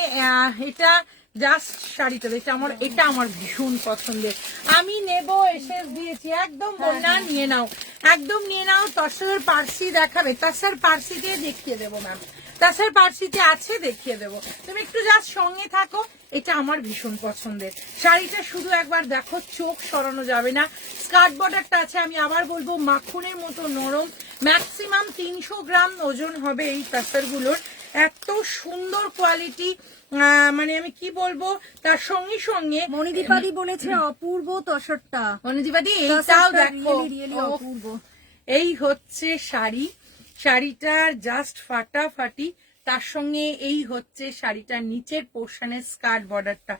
এটা জাস্ট শাড়িটা দেখছি আমার, এটা আমার ভীষণ পছন্দের। আমি নেব এসএস দিয়েছি, একদম বন্যা নিয়ে নাও, একদম নিয়ে নাও। তসরের পার্সি দেখাবে, তসর পার্সিতে দেখিয়ে দেবো ম্যাম, তসর পার্সিতে আছে দেখিয়ে দেবো, তুমি একটু জাস্ট সঙ্গে থাকো। এটা আমার ভীষণ পছন্দের শাড়িটা, শুধু একবার দেখো, চোখ সরানো যাবে না। স্কার্ট বর্ডারটা আছে, আমি আবার বলবো মাখনের মতো নরম, ম্যাক্সিমাম 300 গ্রাম ওজন হবে এই তসরগুলোর। এত সুন্দর কোয়ালিটি, মানে আমি কি বলবো। তার সঙ্গে সঙ্গে মণিদীপাদি বলেছে অপূর্ব তসরটা। মণিদীপাদি এইটাও দেখো, অপূর্ব। এই হচ্ছে শাড়ি, শাড়িটার জাস্ট ফাটাফাটি। তার সঙ্গে এই হচ্ছে শাড়িটার নিচের পোর্শনের স্কার্ট বর্ডারটা,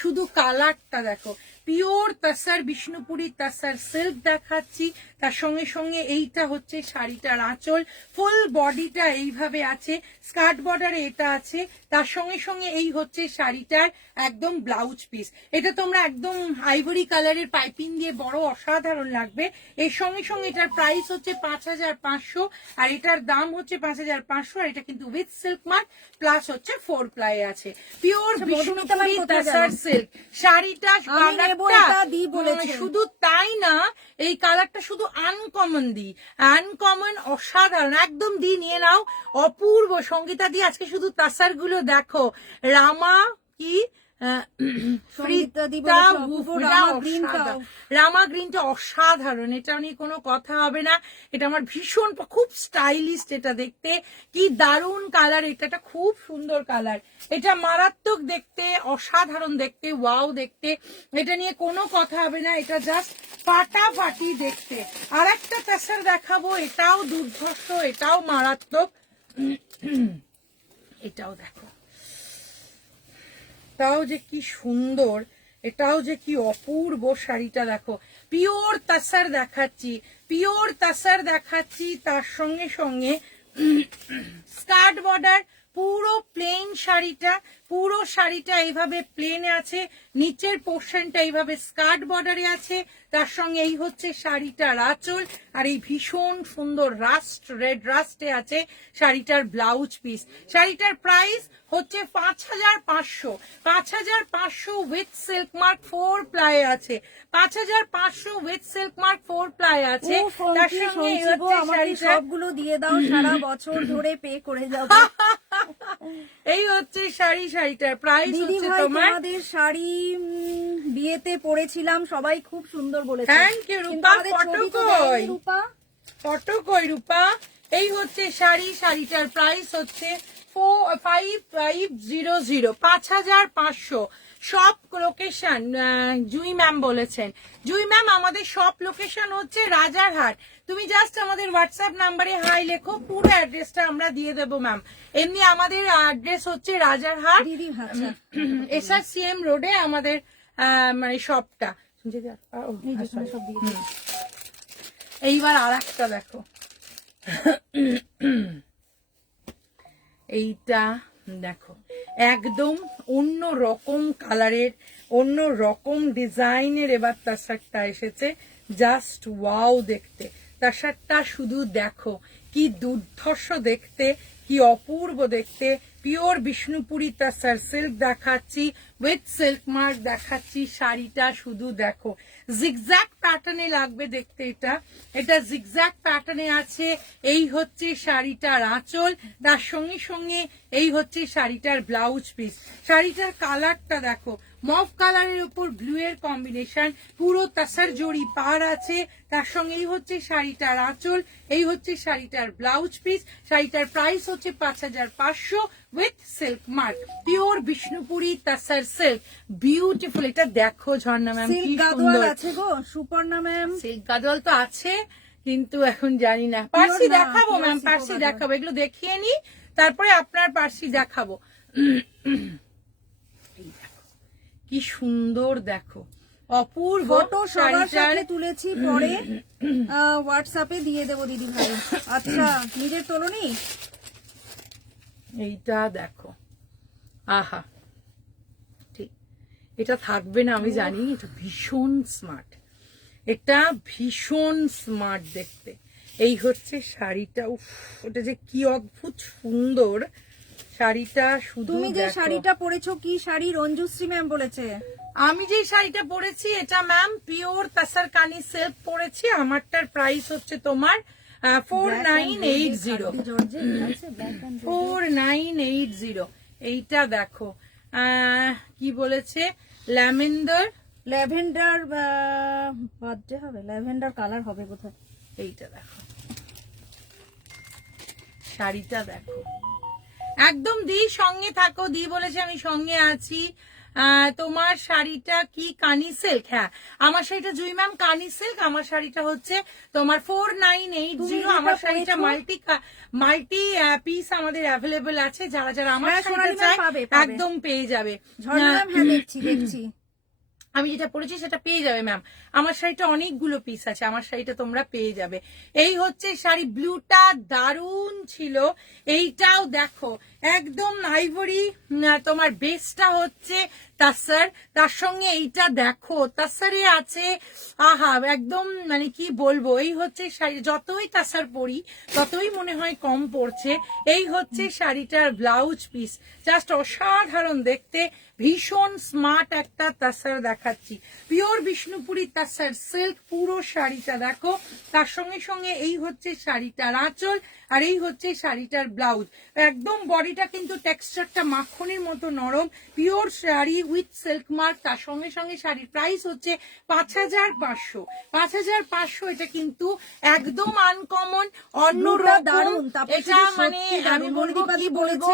শুধু কালারটা দেখো। পিওর তাসার বিষ্ণুপুরি তাসার সিল্ক দেখাচ্ছি। তার সঙ্গে সঙ্গে এইটা হচ্ছে শাড়িটার আঁচল, ফুল বডিটা এইভাবে আছে, স্কার্ট বর্ডারে এটা আছে। তার সঙ্গে সঙ্গে এই হচ্ছে শাড়িটার একদম ব্লাউজ পিস। এটা তোমরা একদম আইভরি কালারের পাইপিং দিয়ে বড় অসাধারণ লাগবে। এর সঙ্গে সঙ্গে এটার প্রাইস হচ্ছে 5500, আর এটার দাম হচ্ছে 5500। আর এটা কিন্তু উইথ সিল্ক মার্ক প্লাস হচ্ছে 4 প্লাই আছে। পিওর বিষ্ণুপুরি তাসার সিল্ক শাড়িটা, শুধু তাই না, এই কালারটা শুধু আনকমন দি, আনকমন অসাধারণ একদম দি নিয়ে নাও, অপূর্ব। সঙ্গীতা দি আজকে শুধু তাসার গুলো দেখো, রামা কি রামা গ্রিনটা অসাধারণ, এটা নিয়ে কোনো কথা হবে না। এটা আমার ভীষণ খুব স্টাইলিশ, এটা দেখতে কি দারুণ কালার, এটা খুব সুন্দর কালার, এটা মারাত্মক দেখতে, অসাধারণ দেখতে, ওয়াও দেখতে, এটা নিয়ে কোনো কথা হবে না। এটা জাস্ট ফাটাফাটি দেখতে। আর একটা তাসার দেখাবো, এটাও দুর্ধর্ষ, এটাও মারাত্মক, এটাও দেখো, এটাও যে কি সুন্দর, এটাও যে কি অপূর্ব। শাড়িটা দেখো, পিওর তাসার দেখাচ্ছি, পিওর তাসার দেখাচ্ছি। তার সঙ্গে সঙ্গে স্কার্ট বর্ডার, পুরো প্লেন শাড়িটা, পুরো শাড়িটা এইভাবে প্লেনে আছে, নিচের পোর্শনটা এইভাবে স্কার্ট বর্ডারে আছে। তার সঙ্গে এই হচ্ছে শাড়িটার আঁচল, আর এই ভীষণ সুন্দর রাস্ট, রেড রাস্টে আছে শাড়িটার ব্লাউজ পিস। শাড়িটার প্রাইস হচ্ছে 5500। 5500 উইথ সিল্ক মার্ক 4 প্লাই আছে, 5500 উইথ সিল্ক মার্ক 4 প্লাই আছে। তার সঙ্গে সবগুলো দিয়ে দাও, সারা বছর ধরে পে করে যাবো। এই হচ্ছে শাড়ি, শাড়িটার প্রাইস হচ্ছে তোমার, আমাদের শাড়ি বিয়েতে পরেছিলাম, সবাই খুব সুন্দর বলেছে। Thank you Rupa. ফটো কই রূপা? এই হচ্ছে শাড়ি, শাড়িটার প্রাইস হচ্ছে 5500, 5500। সব লোকেশন জুই ম্যাম বলেছেন, জুই ম্যাম আমাদের সব লোকেশন হচ্ছে রাজারহাট। তুমি জাস্ট আমাদের হোয়াটসঅ্যাপ নাম্বারে হাই লেখো, পুরো অ্যাড্রেসটা আমরা দিয়ে দেবো ম্যাম। এমনি আমাদের অ্যাড্রেস হচ্ছে রাজারহাট, SRCM রোডে আমাদের মানে শপটা। এইবার আর একটা দেখো, এইটা দেখো, একদম অন্য রকম কালারের অন্য রকম ডিজাইনের এবার তাসারটা এসেছে, জাস্ট ওয়াও দেখতে। তাসারটা শুধু দেখো কি দুর্ধর্ষ দেখতে, কি অপূর্ব দেখতে। পিওর বিষ্ণুপুরি তাসার সিল্ক দেখাচ্ছি, উইথ সিল্ক মার্ক দেখাচ্ছি। শাড়িটা শুধু দেখো, জিগজ্যাগ প্যাটার্নে লাগবে দেখতে। এটা জিগজ্যাগ প্যাটার্নে আছে। এই হচ্ছে শাড়িটার আঁচল, তার সঙ্গে সঙ্গে এই হচ্ছে শাড়িটার ব্লাউজ পিস। শাড়িটার কালারটা দেখো, মভ কালারের উপর ব্লু এর কম্বিনেশন, পুরো তাসার জড়ি পার আছে। তার সঙ্গে এই হচ্ছে শাড়িটার আঁচল, এই হচ্ছে শাড়িটার ব্লাউজ পিস। শাড়িটার প্রাইস হচ্ছে 5500 with silk mark, pure Bishnupuri tussar silk. Beautiful. এটা দেখো ঝর্ণা ম্যাম কি সুন্দর আছে গো, সুপর্ণা ম্যাম। সিল্ক গাদোয়াল তো আছে, কিন্তু এখন জানি না। পার্সি দেখাবো ম্যাম, পার্সি দেখাবো। এগুলো দেখিয়ে নি, তারপরে আপনার পার্সি দেখাবো। কি সুন্দর দেখো, অপূর্ব। ফটো সবার সাথে তুলেছি, পরে হোয়াটসঅ্যাপে দিয়ে দেবো দিদি ভাই। আচ্ছা, নিজের তোলনি? এইটা দেখো, আহা, ঠিক এটা থাকবে না আমি জানি। এটা ভীষণ স্মার্ট, এটা ভীষণ স্মার্ট দেখতে। এই হচ্ছে শাড়িটা, উফ, এটা যে কি অদ্ভুত সুন্দর শাড়িটা। শুধু তুমি যে শাড়িটা পরেছো কি শাড়ি? রঞ্জুশ্রী ম্যাম বলেছে। আমি যে শাড়িটা পরেছি এটা ম্যাম পিওর তাসার কানি সিল্ক পরেছি। আমারটার প্রাইস হচ্ছে তোমার 4980। 4980। এইটা দেখো, কি বলেছে, ল্যাভেন্ডার বার্থডে হবে, ল্যাভেন্ডার কালার হবে কোথায়। এইটা দেখো, শাড়িটা দেখো একদম। দি সঙ্গে থাকো, দি বলেছে আমি সঙ্গে আছি। তোমার শাড়িটা কি কানি সিল্ক? হ্যাঁ, আমার শাড়িটা জুই ম্যাম কানি সিল্ক। আমার শাড়িটা হচ্ছে তোমার 4980। আমার শাড়িটা মাল্টি পিস আমাদের অ্যাভেলেবল আছে। যারা যারা আমার শাড়িটা চায় একদম পেয়ে যাবে। দেখছি আমি যেটা পরেছি সেটা পেয়ে যাবে ম্যাম। আমার শাড়িটা অনেকগুলো পিস আছে, আমার শাড়িটা তোমরা পেয়ে যাবে। এই হচ্ছে শাড়ি, ব্লুটা দারুণ ছিল। এইটাও দেখো একদম আইভরি। তোমার বেসটা হচ্ছে তাসার, তার সঙ্গে এইটা দেখো তাসারে আছে। আহা, একদম মানে কি বলবো। এই হচ্ছে শাড়ি, যতই তাসার পরি ততই মনে হয় কম পড়ছে। এই হচ্ছে শাড়িটার ব্লাউজ পিস, জাস্ট অসাধারণ দেখতে। ভীষণ স্মার্ট একটা তাসার দেখাচ্ছি, পিওর বিষ্ণুপুরি তাসার সিল্ক। পুরো শাড়িটা দেখো, তার সঙ্গে সঙ্গে এই হচ্ছে শাড়িটার আঁচল, আর এই হচ্ছে শাড়িটার ব্লাউজ। একদম বডিটা কিন্তু টেক্সচারটা মাখনের মতো নরম, pure sari with silk mark. তার সঙ্গে সঙ্গে শাড়ির প্রাইস হচ্ছে 5500। 5500। এটা কিন্তু একদম আনকমন, অন্যরকম। এটা মানে আমি বলবো কি বলবো,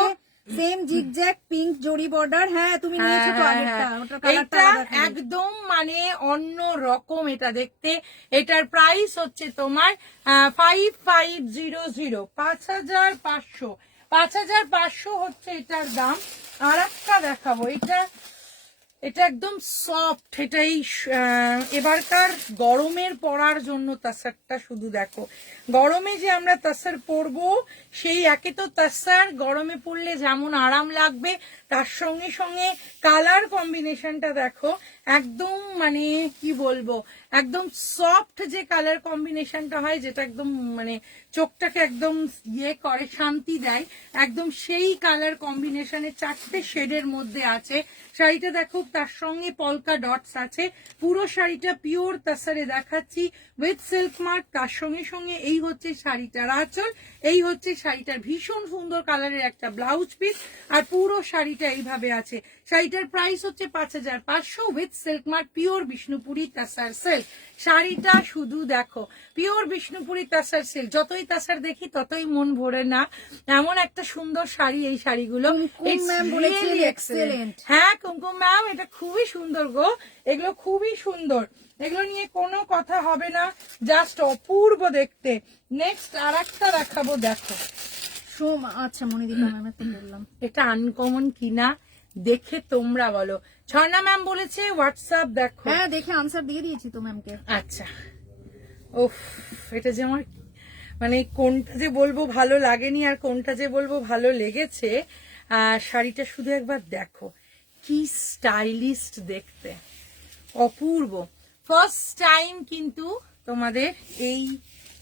সেম জিগজ্যাগ পিঙ্ক জরি বর্ডার। হ্যাঁ, তুমি নিয়েছো তো আগেরটা, ওটার কালারটা একদম মানে অন্য রকম এটা দেখতে। এটার প্রাইস হচ্ছে তোমার 5500, 5500। 5500 হচ্ছে এটার দাম। আর একটা দেখাবো, এটা একদম সফট। এটা এই এবারকার গরমের পরার জন্য তাসারটা শুধু দেখো। গরমে যে আমরা তাসার পরবো, সেই একে তো তাসার গরমে পরলে যেমন আরাম লাগবে, তার সঙ্গে সঙ্গে কালার কম্বিনেশনটা দেখো, একদম মানে কি বলবো, একদম সফট যে কালার কম্বিনেশনটা হয়, যেটা একদম মানে চোখটাকে একদম ইয়ে করে, শান্তি দেয়, একদম সেই কালার কম্বিনেশনে 4টে শেডের মধ্যে আছে। শাড়িটা দেখো, তার সঙ্গে পলকা ডটস আছে। পুরো শাড়িটা পিওর তাসারে দেখাচ্ছি উইথ সিল্ক মার্ক। তার সঙ্গে সঙ্গে এই হচ্ছে শাড়িটার আঁচল, এই হচ্ছে শাড়িটার ভীষণ সুন্দর কালারের একটা ব্লাউজ পিস, আর পুরো শাড়িটা এইভাবে আছে। শাড়িটার প্রাইস হচ্ছে 5500 with silk mark, pure Bishnupuri tussar silk. শাড়িটা শুধু দেখো, পিওর বিষ্ণুপুরি তাসার সিল্ক। যতই তাসার দেখি ততই মন ভরে না, এমন একটা সুন্দর শাড়ি এই শাড়িগুলো। হ্যাঁ কুমকুম ম্যাম, এটা খুবই সুন্দর গো, এগুলো খুবই সুন্দর, এগুলো নিয়ে কোনো কথা হবে না, জাস্ট অপূর্ব দেখতে। নেক্সট আর একটা দেখাবো, দেখো। আচ্ছা, মনিদীপা ম্যামের তো বললাম। এটা আনকমন কিনা দেখে তোমরা বলো। ঝর্ণা ম্যাম বলেছে হোয়াটসঅ্যাপ দেখো। হ্যাঁ, দেখে আনসার দিয়ে দিয়েছি তো ম্যামকে। আচ্ছা, উফ, এটা যে আমার মানে কোনটা যে বলবো ভালো লাগেনি আর কোনটা যে বলবো ভালো লেগেছে। শাড়িটা শুধু একবার দেখো, কি স্টাইলিস্ট দেখতে, অপূর্ব। ফার্স্ট টাইম কিন্তু তোমাদের এই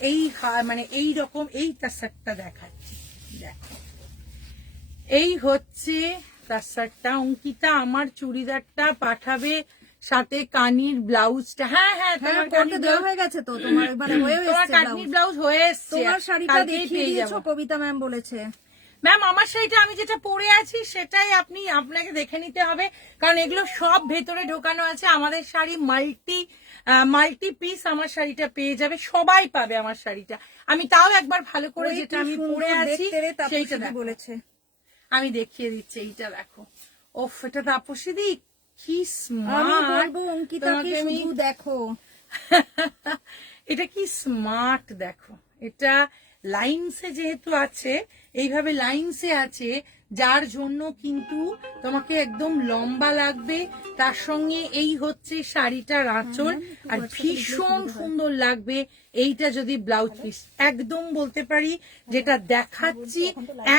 এই মানে এই রকম এই তাসারটা দেখাচ্ছি। দেখো এই হচ্ছে তাসারটা। অঙ্কিতা আমার চুড়িদারটা পাঠাবে, সাথে কানির ব্লাউজটা। হ্যাঁ হ্যাঁ, তোমার করতে দেওয়া হয়ে গেছে তো, তোমার মানে হয়ে তোমার এসেছে কানির ব্লাউজ হয়ে এসছে, তোমার শাড়িটা কালকেই দেখিয়ে পেয়ে দিয়েছো, যাবো। কবিতা ম্যাম বলেছে। ম্যাম আমার শাড়িটা আমি যেটা পরে আছি সেটাই আপনাকে দেখে নিতে হবে, কারণ এগুলো সব ভেতরে ঢোকানো আছে। আমাদের শাড়ি মাল্টি পিস আমার শাড়িটা পেয়ে যাবে, সবাই পাবে আমার শাড়িটা। আমি তাও একবার ভালো করে যেটা আমি পরে আছি সেইটা দেখো। বলেছে, আমি দেখিয়ে দিচ্ছি, এইটা দেখো। ওফ, এটা তাপসী দি কি আমি স্মার্ট। বলবো অঙ্কিতাকে শুধু দেখো, এটা কি স্মার্ট দেখো। এটা লাইনসে যেহেতু আছে, এইভাবে লাইনসে আছে, যার জন্য কিন্তু তোমাকে একদম লম্বা লাগবে। তার সঙ্গে এই হচ্ছে শাড়িটার আঁচল, আর ভীষণ সুন্দর লাগবে এইটা যদি ব্লাউজ পিস। একদম বলতে পারি যেটা দেখাচ্ছি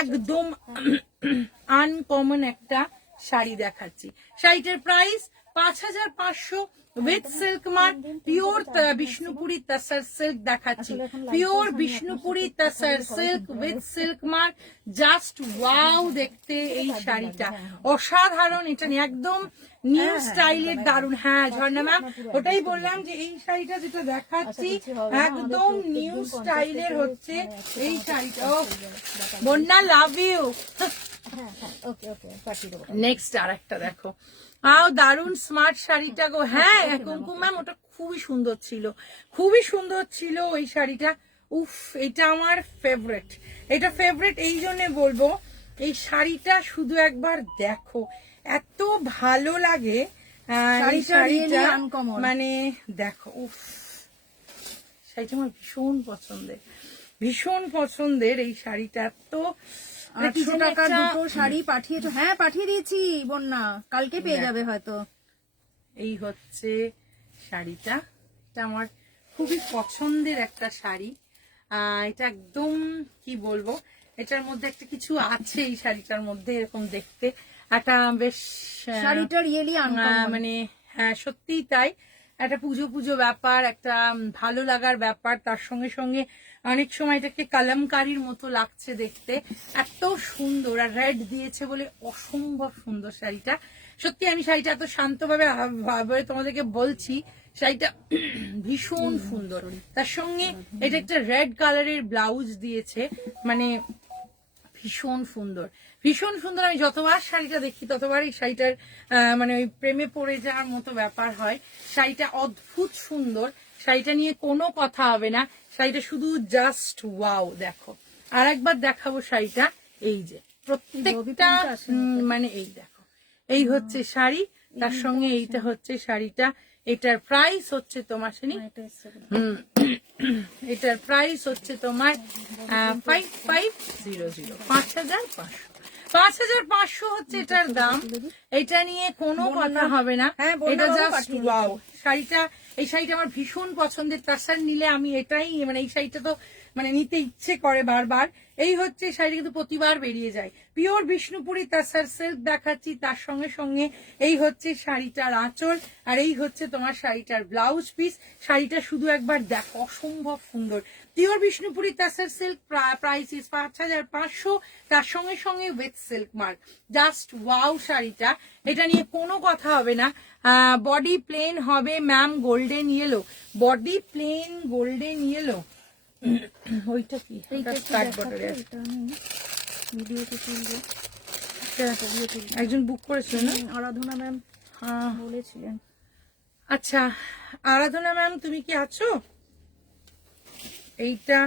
একদম আনকমন একটা শাড়ি দেখাচ্ছি। শাড়িটার price 5500 with silk mark, pure Bishnupuri tussar silk দেখাচ্ছি, pure Bishnupuri tussar silk with silk mark. Just wow দেখতে এই শাড়িটা, অসাধারণ। এটা নিয়ে একদম নিউ স্টাইলের দারুন। হ্যাঁ ঝর্ণা ম্যাম, ওটাই বললাম যে এই শাড়িটা যেটা দেখাচ্ছি একদম নিউ স্টাইলের হচ্ছে এই শাড়িটা। ও বন্যা, লাভ ইউ। নেক্সট আর একটা দেখো, দারুন স্মার্ট শাড়িটা গো। হ্যাঁ কুমকুম ম্যাম, ওটা খুবই সুন্দর ছিল, খুবই সুন্দর ছিল ওই শাড়িটা। উফ, এটা আমার ফেভারিট। এটা ফেভারিট এই জন্য বলবো, এই শাড়িটা শুধু একবার দেখো, এত ভালো লাগে এই শাড়িটা। মানে দেখো, উফ, শাড়িটা আমার ভীষণ পছন্দের, ভীষণ পছন্দের এই শাড়িটা। তো 800 টাকার দুটো শাড়ি পাঠিয়েছো? হ্যাঁ পাঠিয়ে দিয়েছি বন্যা, কালকে পেয়ে যাবে হয়তো। এই হচ্ছে শাড়িটা, এটা আমার খুবই পছন্দের একটা শাড়ি। এটা একদম কি বলবো, এটার মধ্যে একটা কিছু আছে এই শাড়িটার মধ্যে, এরকম দেখতে একটা বেশ শাড়িটা রিয়েলি মানে হ্যাঁ সত্যিই তাই। একটা পুজো পুজো ব্যাপার, একটা ভালো লাগার ব্যাপার। তার সঙ্গে সঙ্গে অনেক সময় এটাকে কালামকারীর মতো লাগছে দেখতে, এত সুন্দর। আর রেড দিয়েছে বলে অসম্ভব সুন্দর শাড়িটা। সত্যি আমি শাড়িটা এত শান্তভাবে তোমাদেরকে বলছি, শাড়িটা ভীষণ সুন্দর। তার সঙ্গে এটা একটা রেড কালারের ব্লাউজ দিয়েছে, মানে ভীষণ সুন্দর, ভীষণ সুন্দর। আমি যতবার শাড়িটা দেখি ততবার এই শাড়িটার মানে ওই প্রেমে পড়ে যাওয়ার মতো ব্যাপার হয়। শাড়িটা অদ্ভুত সুন্দর, শাড়িটা নিয়ে কোনো কথা হবে না। শাড়িটা শুধু জাস্ট ওয়াও। দেখো আর একবার দেখাবো শাড়িটা, এই যে প্রত্যেকটা মানে এই দেখো, এই হচ্ছে শাড়ি, তার সঙ্গে এইটা হচ্ছে শাড়িটা। এটার প্রাইস হচ্ছে তোমার এটার প্রাইস হচ্ছে তোমার 5500, 5500 হচ্ছে এটার দাম। এটা নিয়ে কোনো কথা হবে না, এটা জাস্ট ওয়াও। শাড়িটা, এই শাড়িটা আমার ভীষণ পছন্দের। তাসার নিলে আমি এটাই, মানে এই শাড়িটা তো মানে নিতে ইচ্ছে করে বারবার। এই হচ্ছে শাড়ি, কিন্তু প্রতিবার বেরিয়ে যায়। পিওর বিষ্ণুপুরি তাসার সিল্ক দেখাচ্ছি, তার সঙ্গে সঙ্গে এই হচ্ছে শাড়িটার আঁচল, আর এই হচ্ছে তোমার শাড়িটার ব্লাউজ পিস। শাড়িটা শুধু একবার দেখো, অসম্ভব সুন্দর। Pure Bishnupuri tussar silk, price is 5500, তার সঙ্গে সঙ্গে with silk mark. Just wow শাড়িটা, এটা নিয়ে কোনো কথা হবে না। বডি প্লেন হবে ma'am, golden yellow, body plain golden yellow. ওইটা কি একজন বুক করেছিল না, আরাধনা ম্যাম বলেছিলেন। আচ্ছা আরাধনা ম্যাম, তুমি কি আছো? এইটা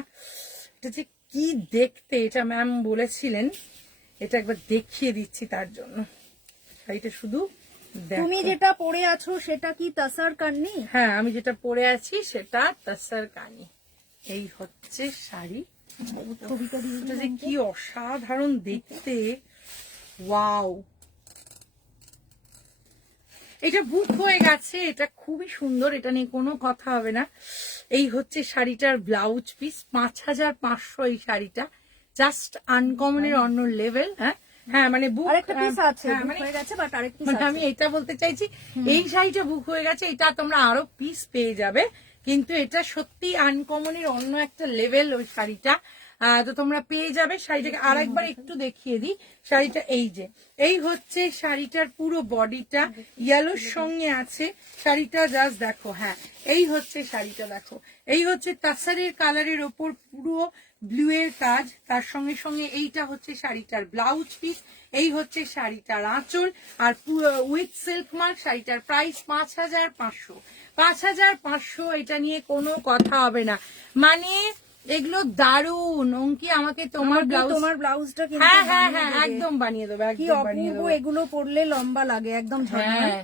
যে কি দেখতে, এটা ম্যাম বলেছিলেন, এটা একবার দেখিয়ে দিচ্ছি তার জন্য। শাড়িটা শুধু তুমি যেটা পরে আছো সেটা কি তাসার কানি? হ্যাঁ, আমি যেটা পরে আছি সেটা তাসার কানি। এই হচ্ছে শাড়ি, যে কি অসাধারণ দেখতে, ওয়াও। এটা বুক হয়ে গেছে, এটা খুবই সুন্দর, এটা নিয়ে কোনো কথা হবে না। এই হচ্ছে শাড়িটার ব্লাউজ পিস, 5500 এই শাড়িটা, জাস্ট আনকমনের অন্য লেভেল। হ্যাঁ, হ্যাঁ মানে বুক আরেকটা পিস আছে, হ্যাঁ, book মানে হয়ে গেছে, বাট আরেক পিস মানে আছে। আমি এটা বলতে চাইছি এই শাড়িটা বুক হয়ে গেছে, এটা তোমরা আরো পিস পেয়ে যাবে, কিন্তু এটা সত্যি আনকমনের অন্য একটা লেভেল ওই শাড়িটা। তো তোমরা পেয়ে যাবে শাড়িটাকে। আর একবার একটু দেখিয়ে দিই শাড়িটা। এই হচ্ছে শাড়িটার পুরো বডিটা ইয়েলোর সঙ্গে আছে শাড়িটা, জাস্ট দেখো। হ্যাঁ এই হচ্ছে শাড়িটা, দেখো এই হচ্ছে তাসারের কালারের ওপর পুরো ব্লু এর কাজ, তার সঙ্গে সঙ্গে এইটা হচ্ছে শাড়িটার ব্লাউজ পিস, এই হচ্ছে শাড়িটার আঁচল, আর উইথ সিল্ক মার্ক। শাড়িটার প্রাইস 5,500, 5,500। এটা নিয়ে কোনো কথা হবে না, মানে এগুলো দারুন। অঙ্কি আমাকে তোমার ব্লাউজটা কিন্তু হ্যাঁ হ্যাঁ হ্যাঁ একদম বানিয়ে দেবে, কি একদম বানিয়ে অপূর্ব, দেবে। এগুলো পরলে লম্বা লাগে একদম ঝরঝরে।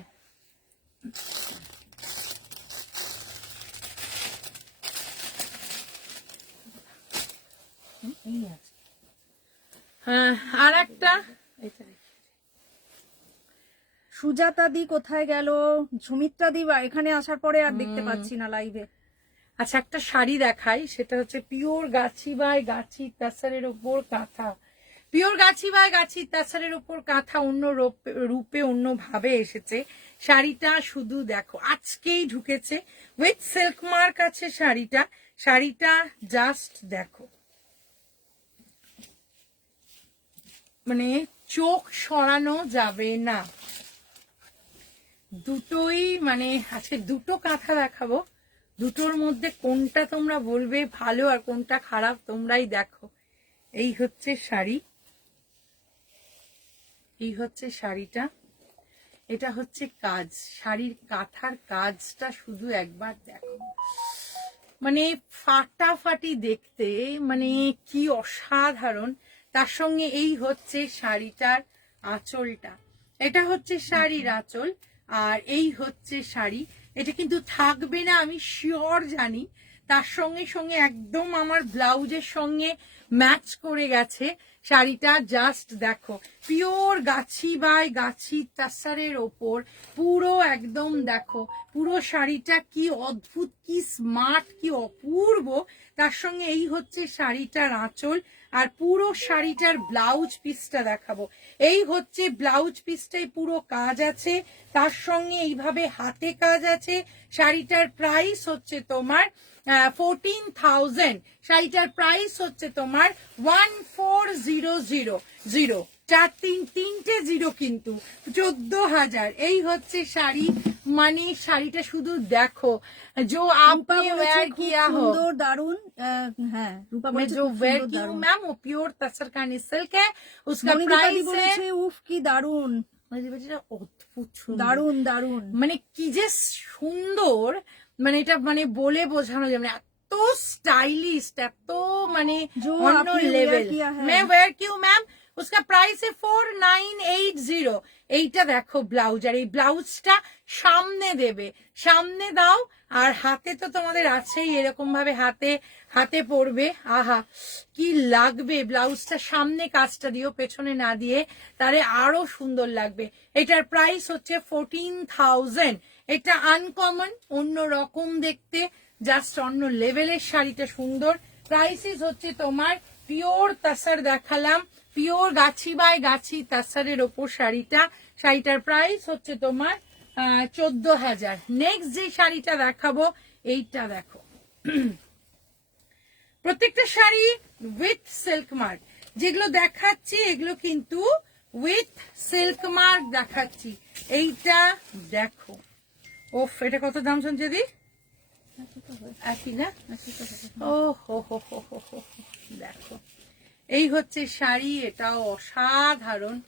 হ্যাঁ হ্যাঁ আর একটা সুজাতা দি কোথায় গেল? সুমিত্রা দি এখানে আসার পরে আর দেখতে পাচ্ছি না লাইভে। আচ্ছা একটা শাড়ি দেখাই, সেটা হচ্ছে পিওর গাছি বাই গাছি তাসারের উপর কাঁথা। পিওর গাছি বাই গাছি তাসারের উপর কাঁথা অন্য রূপে অন্য ভাবে এসেছে শাড়িটা। শুধু দেখো আজকেই ঢুকেছে, উইথ সিল্ক মার্ক আছে শাড়িটা। শাড়িটা জাস্ট দেখো, মানে চোখ সরানো যাবে না। দুটোই মানে আজকে দুটো কাঁথা দেখাবো, দুটোর মধ্যে কোনটা তোমরা বলবে ভালো আর কোনটা খারাপ তোমরাই দেখো। এই হচ্ছে শাড়ি, এই হচ্ছে শাড়িটা, এটা হচ্ছে কাজ, শাড়ির কাঁথার কাজটা শুধু একবার দেখো, মানে ফাটাফাটি দেখতে, মানে কি অসাধারণ। তার সঙ্গে এই হচ্ছে শাড়িটার আঁচলটা, এটা হচ্ছে শাড়ির আঁচল, আর এই হচ্ছে শাড়ি। এটা কিন্তু থাকবে না আমি শিওর জানি। তার সঙ্গে সঙ্গে একদম আমার ব্লাউজের সঙ্গে ম্যাচ করে গেছে শাড়িটা। জাস্ট দেখো পিওর গাছি বাই গাছি তাসারের ওপর পুরো একদম দেখো পুরো শাড়িটা কি অদ্ভুত, কি স্মার্ট, কি অপূর্ব। তার সঙ্গে এই হচ্ছে শাড়িটার আঁচল, আর পুরো শাড়িটার ব্লাউজ পিসটা দেখাবো। এই হচ্ছে ব্লাউজ পিসটাই পুরো কাজ আছে, তার সঙ্গে এইভাবে হাতে কাজ আছে। শাড়িটার প্রাইস হচ্ছে তোমার 14,000। শাড়িটার প্রাইস হচ্ছে তোমার 14,000, তিনটে জিরো কিন্তু 14,000। এই হচ্ছে শাড়ি, মানে শাড়িটা শুধু দেখো। जो आपने वेयर किया हो, সুন্দর দারুন। হ্যাঁ রূপা मैं বলেছে जो খুব वेयर সুন্দর की हूँ দারুন। मैम वो प्योर तसरखानी सिल्क है, उसका মণিদীপা দি प्राइस है বলেছে উফ কি দারুন, অদ্ভুত সুন্দর, দারুন দারুন। মানে কি যে সুন্দর, মানে এটা মানে বলে বোঝানো যাবে না, এত স্টাইলিস্ট, এত মানে जो অন্য आपने wear লেভেল। किया है। मैं वेयर की हूँ मैम, उसका प्राइस है 4,980। এইটা দেখো ব্লাউজ, আর এই ব্লাউজটা সামনে দেবে, সামনে দাও, আর হাতে তো তোমাদের আছেই, এরকম ভাবে হাতে হাতে পরবে। আহা কি লাগবে, ব্লাউজটা সামনে কাজটা দিও, পেছনে না দিয়ে, তাহলে আরো সুন্দর লাগবে। এটার প্রাইস হচ্ছে 14,000। এটা আনকমন, অন্য রকম দেখতে, জাস্ট অন্য লেভেলের শাড়িটা সুন্দর। প্রাইসিস হচ্ছে তোমার পিওর তাসার দেখালাম, পিওর গাছি বাই গাছি তাসারের ওপর শাড়িটা। শাড়িটার প্রাইস হচ্ছে তোমার 14,000। নেক্সট যে শাড়িটা দেখাবো এইটা দেখো, প্রত্যেকটা শাড়ি উইথ সিল্ক মার্ক। যেগুলো দেখাচ্ছি এগুলো কিন্তু উইথ সিল্ক মার্ক দেখাচ্ছি। এইটা দেখো, ওফ এটা কত দাম শুনছে দি? একই না? ও হো হো হো হো হো, দেখো এই হচ্ছে শাড়ি, এটাও অসাধারণ।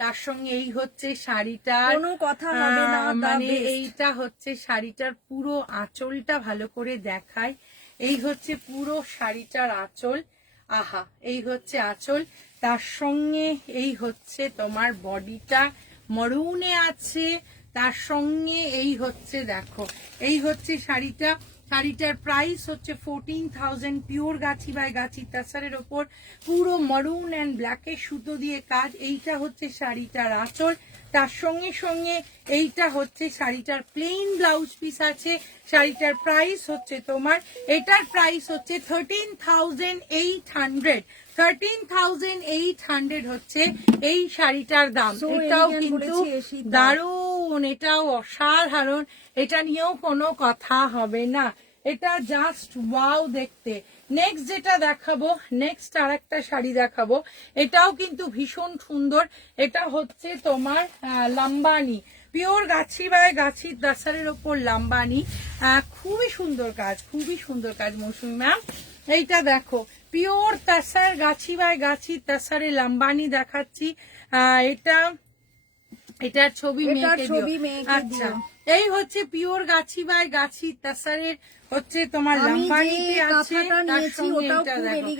তার সঙ্গে এই হচ্ছে শাড়িটা, কোনো কথা হবে না, মানে এইটা হচ্ছে শাড়িটার পুরো আঁচলটা ভালো করে দেখায়। এই হচ্ছে পুরো শাড়িটার আঁচল, আহা এই হচ্ছে আঁচল। তার সঙ্গে এই হচ্ছে তোমার বডিটা মরুনে আছে, তার সঙ্গে এই হচ্ছে দেখো, এই হচ্ছে শাড়িটা। শাড়িটার প্রাইস হচ্ছে 14,000। পিওর গাছি বাই গাছি তাসারের ওপর পুরো মরুন অ্যান্ড ব্ল্যাকের সুতো দিয়ে কাজ। এইটা হচ্ছে শাড়িটার আঁচল, তার সঙ্গে সঙ্গে এইটা হচ্ছে শাড়িটার প্লেন ব্লাউজ পিস আছে। শাড়িটার প্রাইস হচ্ছে তোমার, এটার প্রাইস হচ্ছে 13,800। 13,800 হচ্ছে এই শাড়িটার দাম। So এটাও elegant কিন্তু বলেছি, এসি দাম। দারুণ, এটাও অসাধারণ, এটা নিয়েও কোনো কথা হবে না, এটা জাস্ট ওয়াও দেখতে। নেক্সট যেটা দেখাবো, নেক্সট আর একটা শাড়ি দেখাবো, এটাও কিন্তু ভীষণ সুন্দর। এটা হচ্ছে তোমার লাম্বানি, পিওর গাছি বাই গাছি দাসারের ওপর লাম্বানি। খুবই সুন্দর কাজ, খুবই সুন্দর কাজ মৌসুমী ম্যাম। এইটা দেখো, পিওর তাসার গাছি বাই গাছি তাসারে লাম্বানি দেখাচ্ছি। এটার ছবি মেয়েকে দিও। আচ্ছা, এই হচ্ছে পিওর গাছি বাই গাছি তাসারের হচ্ছে তোমার লাম্বানিতে আছে, তার সঙ্গে এইটা দেখো,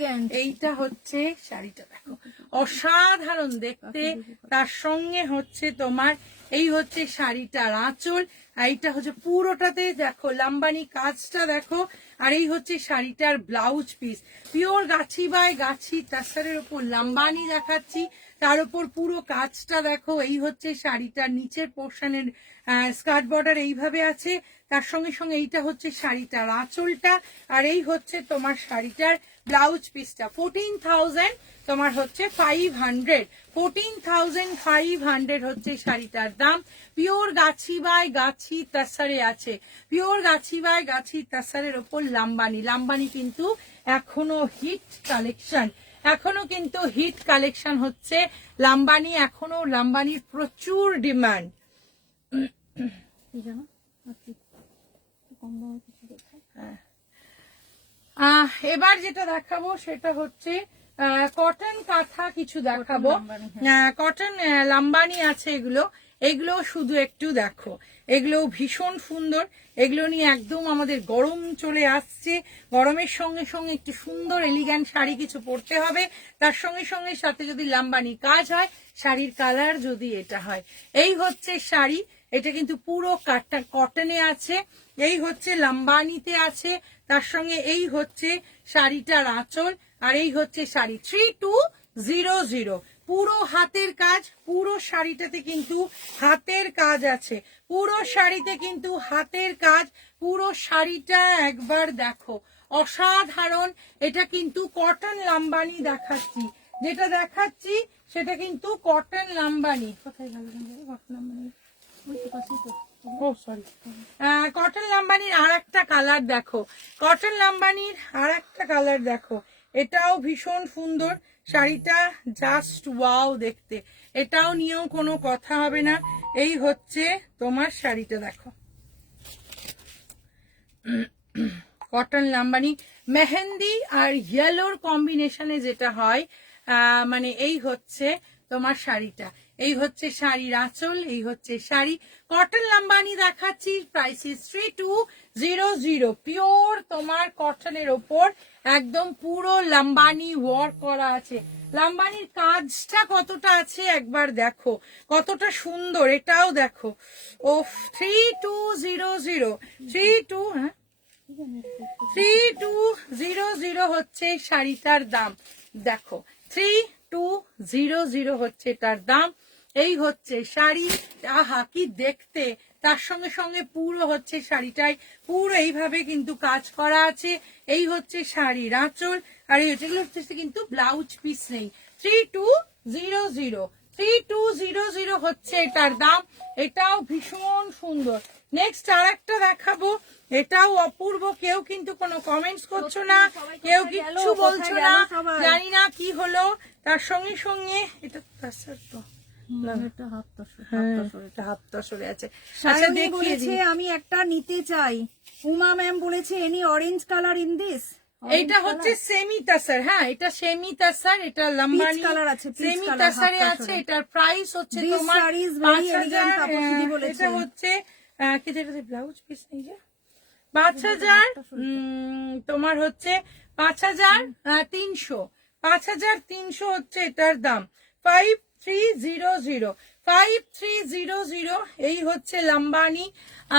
এইটা হচ্ছে শাড়িটা দেখো, অসাধারণ দেখতে। তার সঙ্গে হচ্ছে তোমার এই হচ্ছে শাড়িটার আঁচল, এইটা হচ্ছে পুরোটাতে দেখো লাম্বানি কাজটা দেখো, আর এই হচ্ছে শাড়িটার blouse piece, pure Gachhi by গাছি তাসারের উপর লাম্বানি দেখাচ্ছি, তার উপর পুরো কাজটা দেখো। এই হচ্ছে শাড়িটার নিচের পোর্শনের স্কার্ট বর্ডার এইভাবে আছে, তার সঙ্গে সঙ্গে এইটা হচ্ছে শাড়িটার আঁচলটা, আর এই হচ্ছে তোমার শাড়িটার ব্লাউজ পিসটা। 14,000 তোমার হচ্ছে 500, 14,500 হচ্ছে শাড়িটার দাম। পিওর গাছি বাই গাছি তাসারে আছে, পিওর গাছি বাই গাছি তাসারের ওপর লাম্বানি। লাম্বানি কিন্তু এখনো হিট কালেকশন, এখনো কিন্তু হিট কালেকশন হচ্ছে লাম্বানি, এখনো লাম্বানির প্রচুর ডিমান্ড। এবার যেটা দেখাবো সেটা হচ্ছে কটন কাঁথা কিছু দেখাবো, কটন লাম্বানি আছে এগুলো, এগুলো শুধু একটু দেখো, এগুলো ভীষণ সুন্দর, এগুলো নিয়ে একদম আমাদের গরম চলে আসছে, গরমের সঙ্গে সঙ্গে একটু সুন্দর এলিগ্যান্ট শাড়ি কিছু পরতে হবে, তার সঙ্গে সঙ্গে সাথে যদি লাম্বানি কাজ হয়, শাড়ির কালার যদি এটা হয়। এই হচ্ছে শাড়ি, এটা কিন্তু পুরো কটনে আছে, এই হচ্ছে লাম্বানিতে আছে, তার সঙ্গে এই হচ্ছে শাড়িটার আঁচল, আর এই হচ্ছে শাড়ি। 3200, পুরো হাতের কাজ, পুরো শাড়িটাতে কিন্তু হাতের কাজ আছে, পুরো শাড়িতে কিন্তু হাতের কাজ, পুরো শাড়িটা একবার দেখো, অসাধারণ। এটা কিন্তু কটন লাম্বানি দেখাচ্ছি, যেটা দেখাচ্ছি সেটা কিন্তু কটন লাম্বানি। কোথায় গেল কটন লাম্বানি? কটন লাম্বানির আর একটা কালার দেখো, কটন লাম্বানির আর একটা কালার দেখো, এটাও ভীষণ সুন্দর শাড়িটা, জাস্ট ওয়াও দেখতে, এটাও নিয়েও কোনো কথা হবে না। এই হচ্ছে তোমার শাড়িটা দেখো, কটন লাম্বানি মেহেন্দি আর ইয়েলোর কম্বিনেশনে যেটা হয়, মানে এই হচ্ছে তোমার শাড়িটা, এই হচ্ছে শাড়ির আঁচল, এই হচ্ছে শাড়ি। কটন লাম্বানি দেখাচ্ছি, প্রাইস ইজ 3200, পিওর তোমার কটনের ওপর একদম পুরো লাম্বানি ওয়ার্ক করা আছে। লাম্বানির কাজটা কতটা আছে একবার দেখো, কতটা সুন্দর, এটাও দেখো। ও 3200, 3200 হচ্ছে শাড়িটার দাম, দেখো 3200 হচ্ছে এটার দাম। এই হচ্ছে শাড়ি, আহা কি দেখতে, তার সঙ্গে সঙ্গে পুরো হচ্ছে শাড়িটাই পুরো এইভাবে কিন্তু কাজ করা আছে, এই হচ্ছে শাড়ির আঁচল, আর এগুলো হচ্ছে কিন্তু ব্লাউজ পিস নেই। 3200, 3200 হচ্ছে এটার দাম, এটাও ভীষণ সুন্দর। নেক্সট আর একটা দেখাবো, এটাও অপূর্ব, কেউ কিন্তু কোনো কমেন্টস করছো না, কেউ কিচ্ছু বলছো না, জানি না কি হলো। তার সঙ্গে সঙ্গে এটা তো আমি একটা নিতে চাই, উমা ম্যাম বলেছে any orange colour in this. এইটা হচ্ছে সেমি তাসার, হ্যাঁ এটা সেমি তাসার, এটা লাম্বানি কালার আছে, সেমি তাসারে আছে, এটার প্রাইস হচ্ছে তোমার 5000, এটা হচ্ছে কি যেটাতে ব্লাউজ পিস নেই যে 5000, তোমার হচ্ছে 5300, 5300 হচ্ছে এটার দাম। 5300, 5300, এই হচ্ছে লাম্বানি,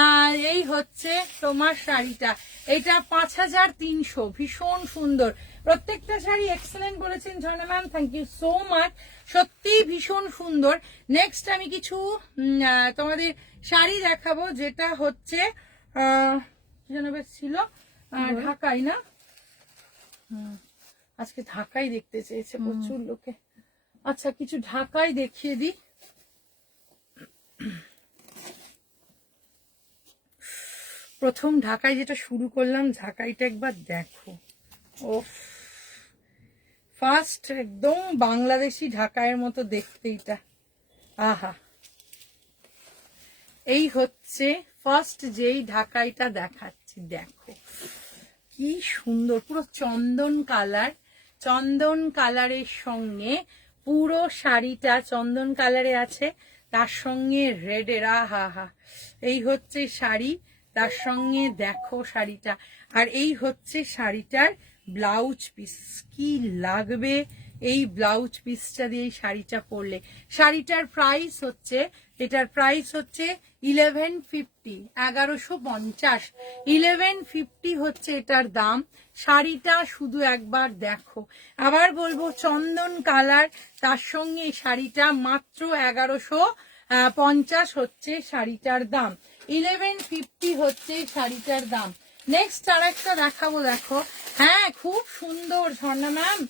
আর এই হচ্ছে তোমার শাড়িটা, এটা 5300, ভীষণ সুন্দর। প্রত্যেকটা শাড়ি এক্সেলেন্ট বলেছেন Jharna ma'am, thank you so much, সত্যি ভীষণ সুন্দর। নেক্সট আমি কিছু তোমাদের শাড়ি দেখাবো, যেটা হচ্ছে কি যেন বেশ ছিল ঢাকায় না, আজকে ঢাকাই দেখতে চেয়েছে প্রচুর লোকে। আচ্ছা কিছু ঢাকাই দেখিয়ে দিই। প্রথম ঢাকায় যেটা শুরু করলাম, ঢাকাইটা একবার দেখো। ও ফার্স্ট একদম বাংলাদেশি ঢাকাইয়ের মতো দেখতে এটা। আহা, এই হচ্ছে ফার্স্ট যেই ঢাকাইটা দেখাচ্ছি, দেখো কি সুন্দর, পুরো চন্দন কালার। চন্দন কালারের সঙ্গে পুরো শাড়িটা চন্দন কালারে আছে, তার সঙ্গে রেডের। আহা হা, এই হচ্ছে শাড়ি, তার সঙ্গে দেখো শাড়িটা। আর এই হচ্ছে শাড়িটার ব্লাউজ পিস। কি লাগবে এই ব্লাউজ পিসটা দিয়ে এই শাড়িটা পরলে। শাড়িটার প্রাইস হচ্ছে, এটার প্রাইস হচ্ছে 1150, 1150, 1150 হচ্ছে এটার দাম। শাড়িটা শুধু একবার দেখো। আবার বলবো চন্দন কালার, তার সঙ্গে এই শাড়িটা মাত্র 1150 হচ্ছে শাড়িটার দাম। 1150 হচ্ছে শাড়িটার দাম। নেক্সট আর একটা দেখাবো, দেখো। হ্যাঁ খুব সুন্দর ঝর্ণা ম্যাম,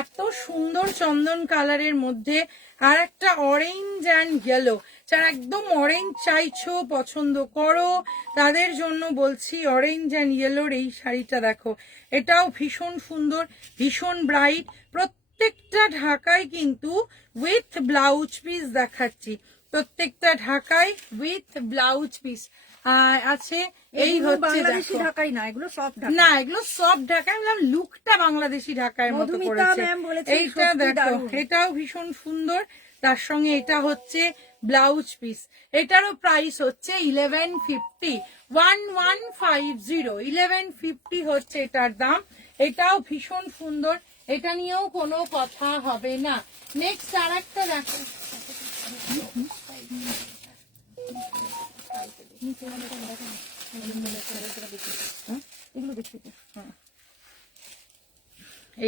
এত সুন্দর চন্দন কালারের মধ্যে আর একটা অরেঞ্জ অ্যান্ড ইয়েলো। যারা একদম অরেঞ্জ চাইছো, পছন্দ করো, তাদের জন্য বলছি অরেঞ্জ অ্যান্ড ইয়েলোর এই শাড়িটা দেখো। এটাও ভীষণ সুন্দর, ভীষণ ব্রাইট। প্রত্যেকটা ঢাকায় কিন্তু উইথ ব্লাউজ পিস দেখাচ্ছি, প্রত্যেকটা ঢাকায় উইথ ব্লাউজ পিস আছে। এই হচ্ছে বাংলাদেশি ঢাকাই না, এগুলো সব ঢাকা না, এগুলো সব ঢাকায়। লুকটা বাংলাদেশি ঢাকায় মতো করেছে। এইটা দেখো, এটাও ভীষণ সুন্দর, তার সঙ্গে এটা হচ্ছে ব্লাউজ পিস। এটারও প্রাইস হচ্ছে 1150, 1150, 1150 হচ্ছে এটার দাম। এটাও ভীষণ সুন্দর, এটা নিয়েও কোনো কথা হবে না। নেক্সট আর একটা দেখো,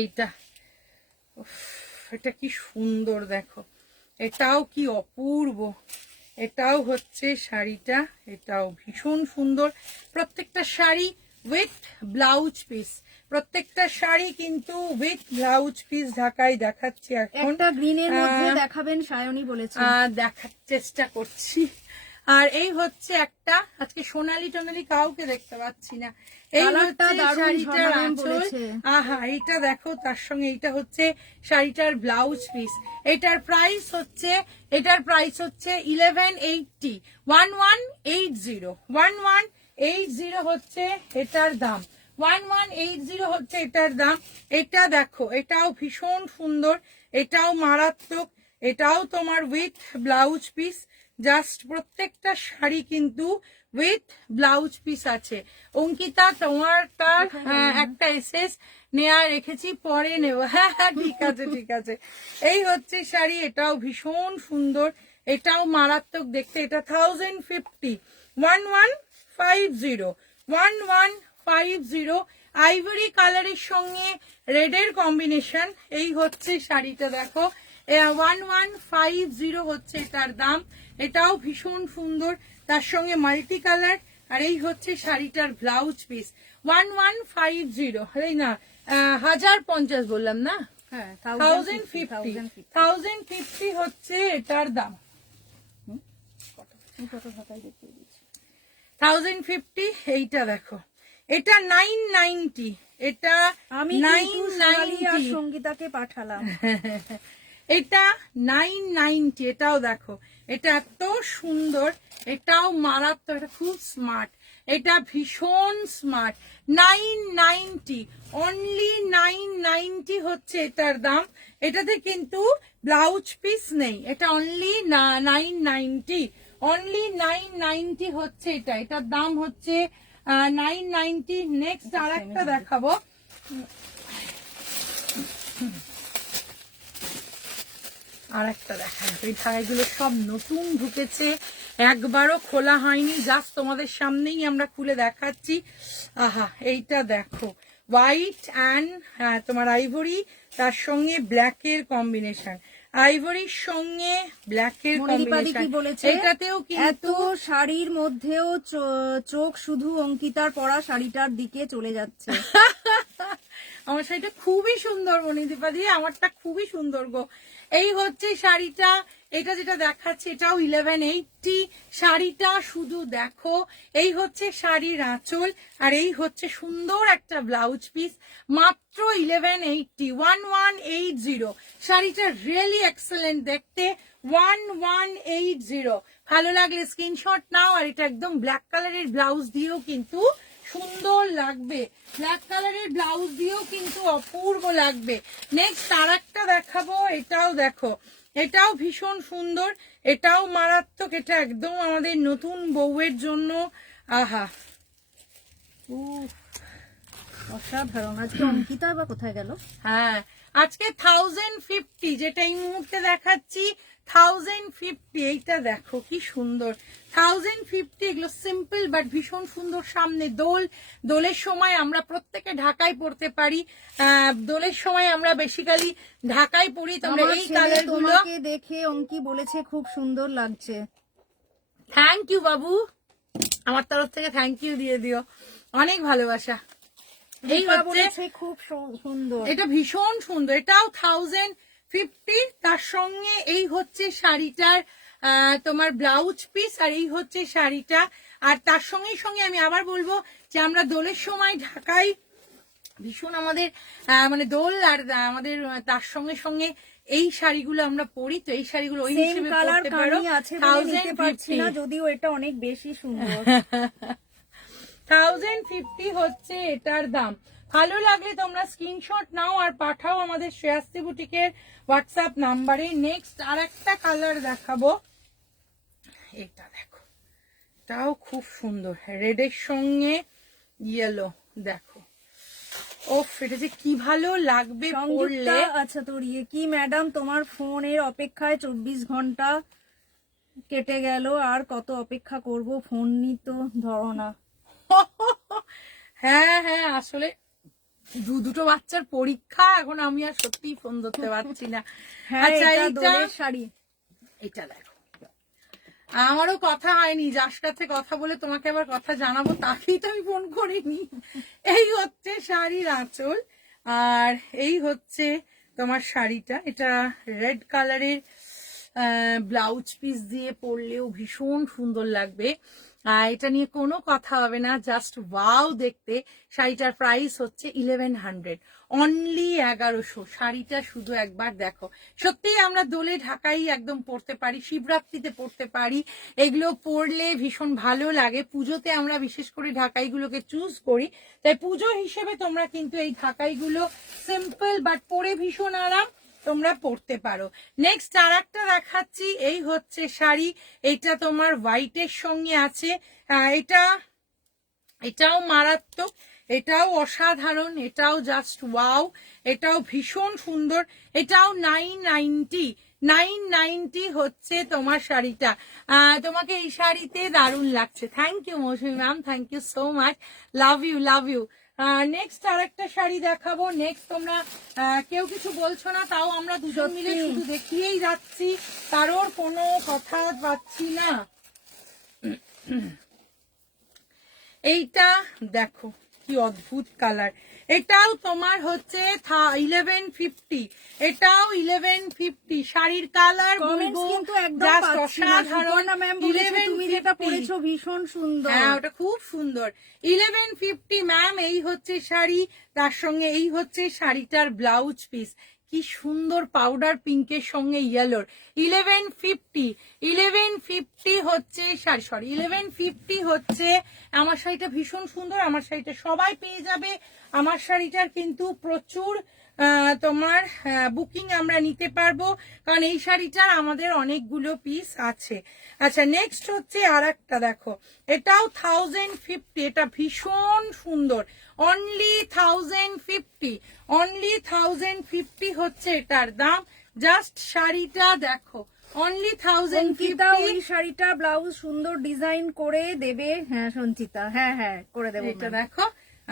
এইটা, এটা কি সুন্দর দেখো, এটাও কি অপূর্ব। এটাও হচ্ছে শাড়িটা, এটাও ভীষণ সুন্দর। প্রত্যেকটা শাড়ি উইথ ব্লাউজ পিস, প্রত্যেকটা শাড়ি কিন্তু উইথ ব্লাউজ পিস ঢাকায় দেখাচ্ছি এখন। একটা গ্রিনের মধ্যে দেখাবেন সায়নী বলেছে, দেখার চেষ্টা করছি। আর এই হচ্ছে একটা, আজকে সোনালি টোনালি কাউকে দেখতে পাচ্ছি না। এই হচ্ছে শাড়িটার আঁচল। আহা, এইটা দেখো, তার সঙ্গে এইটা হচ্ছে শাড়িটার ব্লাউজ পিস। এটার প্রাইস হচ্ছে, এটার প্রাইস হচ্ছে 1180, 1180, 1180 হচ্ছে এটার দাম। 1180 হচ্ছে এটার দাম। এটা দেখো, এটাও ভীষণ সুন্দর, এটাও মারাত্মক, এটাও তোমার উইথ ব্লাউজ পিস। জাস্ট প্রত্যেকটা শাড়ি কিন্তু উইথ ব্লাউজ পিস আছে। অঙ্কিতা, তোমার তার একটা এসএস নেয়া রেখেছি, পরে নেব। হ্যাঁ হ্যাঁ, ঠিক আছে ঠিক আছে। এই হচ্ছে শাড়ি, এটাও ভীষণ সুন্দর, এটাও মারাত্মক দেখতে। এটা 1050, 1150, 1150। আইভরি কালারের সঙ্গে রেডের কম্বিনেশন। এই হচ্ছে শাড়িটা দেখো, 1150 হচ্ছে এটার দাম। এটাও ভীষণ সুন্দর, তার সঙ্গে মাল্টি কালার। আর এই হচ্ছে শাড়িটার ব্লাউজ পিস। 1150, এই না 1050 বললাম না, 1050 হচ্ছে এটার দাম। 1050। এইটা দেখো, এটা 990, এটা আমি 990 সঙ্গীতাকে পাঠালাম। এটা 990। এটাও দেখো, এটা এত সুন্দর, এটাও মারাত্মক, এটা খুব স্মার্ট, এটা ভীষণ স্মার্ট। 990, অনলি 990 হচ্ছে এটার দাম। এটাতে কিন্তু ব্লাউজ পিস নেই, এটা অনলি 990, অনলি 990 হচ্ছে এটা। এটার দাম হচ্ছে 990। নেক্সট আর একটা দেখাবো, আর একটা দেখাবো। এই শাড়িগুলো সব নতুন ঢুকেছে, একবারও খোলা হয়নি, জাস্ট তোমাদের সামনেই আমরা খুলে দেখাচ্ছি। আহা, এইটা দেখো, হোয়াইট অ্যান্ড তোমার আইভরি, তার সঙ্গে ব্ল্যাকের কম্বিনেশন, আইভরির সঙ্গে ব্ল্যাকের কম্বিনেশন। এটাতেও এত শাড়ির মধ্যেও চোখ শুধু অঙ্কিতার পরা শাড়িটার দিকে চলে যাচ্ছে। আমার শাড়িটা খুবই সুন্দর বনিদীপা দিয়ে, আমারটা খুবই সুন্দর গো। এই হচ্ছে শাড়িটা, এটা যেটা দেখাচ্ছে এটাও 1180 শাড়িটা, শুধু দেখো। এই হচ্ছে শাড়ির আঁচল, আর এই হচ্ছে সুন্দর একটা ব্লাউজ পিস, মাত্র 1180, 1180। শাড়িটা রিয়েলি এক্সেলেন্ট দেখতে, 1180। ভালো লাগলে স্ক্রিনশট নাও। আর এটা একদম ব্ল্যাক কালারের ব্লাউজ দিয়েও কিন্তু সুন্দর লাগবে, ব্ল্যাক কালারের ব্লাউজ দিয়েও কিন্তু অপূর্ব লাগবে। নেক্সট আর একটা দেখাবো, এটাও দেখো, এটাও ভীষণ সুন্দর, এটাও মারাত্মক। এটা একদম আমাদের নতুন বউয়ের জন্য। আহা, অসাধারণ। আজকে অঙ্কিতা বা কোথায় গেল? হ্যাঁ, আজকে 1050, যেটা এই মুহূর্তে দেখাচ্ছি 1050। এইটা দেখো কি সুন্দর, 1050। এগুলো সিম্পল বাট ভীষণ সুন্দর। সামনে দোল, দোলের সময় আমরা প্রত্যেকে ঢাকায় পড়তে পারি। দোলের সময় আমরা বেসিক্যালি ঢাকায় পড়ি। তোমরা এই কালার গুলো দেখে অঙ্কি বলেছে খুব সুন্দর লাগছে। থ্যাংক ইউ বাবু, আমার তরফ থেকে থ্যাংক ইউ দিয়ে দিও, অনেক ভালোবাসা। এই হচ্ছে খুব সুন্দর, এটা ভীষণ সুন্দর, এটাও 1050। তার সঙ্গে এই হচ্ছে শাড়িটার তোমার ব্লাউজ পিস, আর এই হচ্ছে শাড়িটা। আর তার সঙ্গে সঙ্গে আমি আবার বলবো যে আমরা দোলের সময় ঢাকায় ভীষণ আমাদের মানে দোল, আর আমাদের তার সঙ্গে সঙ্গে এই শাড়িগুলো আমরা পরি, তো এই শাড়িগুলো ওই হিসেবে পরতে পারো। 1050, যদিও এটা অনেক বেশি সুন্দর। 1050 হচ্ছে এটার দাম। ভালো লাগলে তোমরা স্ক্রিনশট নাও আর পাঠাও আমাদের শ্রেয়াস্তি বুটিকের হোয়াটসঅ্যাপ নাম্বারে। নেক্সট আর একটা কালার দেখাবো, এটা দেখো, এটাও খুব সুন্দর, রেডের সঙ্গে ইয়েলো। দেখো, ওফ, এটা যে কি ভালো লাগবে পরলে। আচ্ছা, তোর কি ম্যাডাম, তোমার ফোনের অপেক্ষায় 24 ঘন্টা কেটে গেল, আর কত অপেক্ষা করব, ফোন নি তো ধরো না। হ্যাঁ হ্যাঁ, আসলে দুটো বাচ্চার পরীক্ষা, এখন আমি আর সত্যি ফোন ধরতে পারছি না। আচ্ছা, এইটা শাড়ি, এটা দেখো, আমারও কথা হয়নি, যার সাথে কথা বলে তোমাকে আবার কথা জানাবো তাকেই তো আমি ফোন করিনি। এই হচ্ছে শাড়ির আঁচল, আর এই হচ্ছে তোমার শাড়িটা। এটা রেড কালারের ব্লাউজ পিস দিয়ে পরলেও ভীষণ সুন্দর লাগবে। এটা নিয়ে কোনো কথা হবে না, জাস্ট ওয়াও দেখতে। শাড়িটার প্রাইস হচ্ছে 1100, অনলি 1100। শাড়িটা শুধু একবার দেখো, সত্যি আমরা দোলে ঢাকাই একদম পরতে পারি, শিবরাত্রিতে পরতে পারি, এগুলো পরলে ভীষণ ভালো লাগে। পুজোতে আমরা বিশেষ করে ঢাকাইগুলোকে চুজ করি, তাই পুজো হিসেবে তোমরা কিন্তু এই ঢাকাইগুলো সিম্পল বাট পরে ভীষণ আরাম, তোমরা পড়তে পারো। নেক্সট আর একটা দেখাচ্ছি, এই হচ্ছে শাড়ি, এটা তোমার হোয়াইটের সঙ্গে আছে। এটাও মারাত্মক, এটাও অসাধারণ, এটাও জাস্ট ওয়াও, এটাও ভীষণ সুন্দর। এটাও 990 হচ্ছে তোমার শাড়িটা। তোমাকে এই শাড়িতে দারুণ লাগছে। Thank you Mousumi ma'am, thank you so much, love you love you. Next আর একটা শাড়ি দেখাবো। নেক্সট তোমরা কেউ কিছু বলছো না, তাও আমরা দুজন মিলে শুধু দেখিয়েই যাচ্ছি, কারোর কোনো কথা পাচ্ছি না। এইটা দেখো কি অদ্ভুত কালার, এটাও তোমার হচ্ছে 1150, এটাও 1150। শাড়ির কালার কিন্তু একদম অসাধারণ। তুমি যেটা পরেছো ভীষণ সুন্দর, হ্যাঁ ওটা খুব সুন্দর। 1150 ম্যাম, এই হচ্ছে শাড়ি, তার সঙ্গে এই হচ্ছে শাড়িটার ব্লাউজ পিস, কি সুন্দর পাউডার পিঙ্কের সঙ্গে ইয়েলোর। 1150 হচ্ছে শাড়ি, সরি 1150 হচ্ছে আমার শাড়িটা। ভীষণ সুন্দর, আমার শাড়িটা সবাই পেয়ে যাবে। আমার শাড়িটার কিন্তু প্রচুর তোমার বুকিং আমরা নিতে পারবো, কারণ এই শাড়িটার আমাদের অনেকগুলো পিস আছে। আচ্ছা, নেক্সট হচ্ছে আর একটা দেখো, এটাও 1050, এটা ভীষণ সুন্দর, অনলি 1050, অনলি 1050 হচ্ছে এটার দাম। জাস্ট শাড়িটা দেখো, অনলি 1050। ওই শাড়িটা ব্লাউজ সুন্দর ডিজাইন করে দেবে। হ্যাঁ সঞ্চিতা, হ্যাঁ হ্যাঁ করে দেবো। এটা দেখো,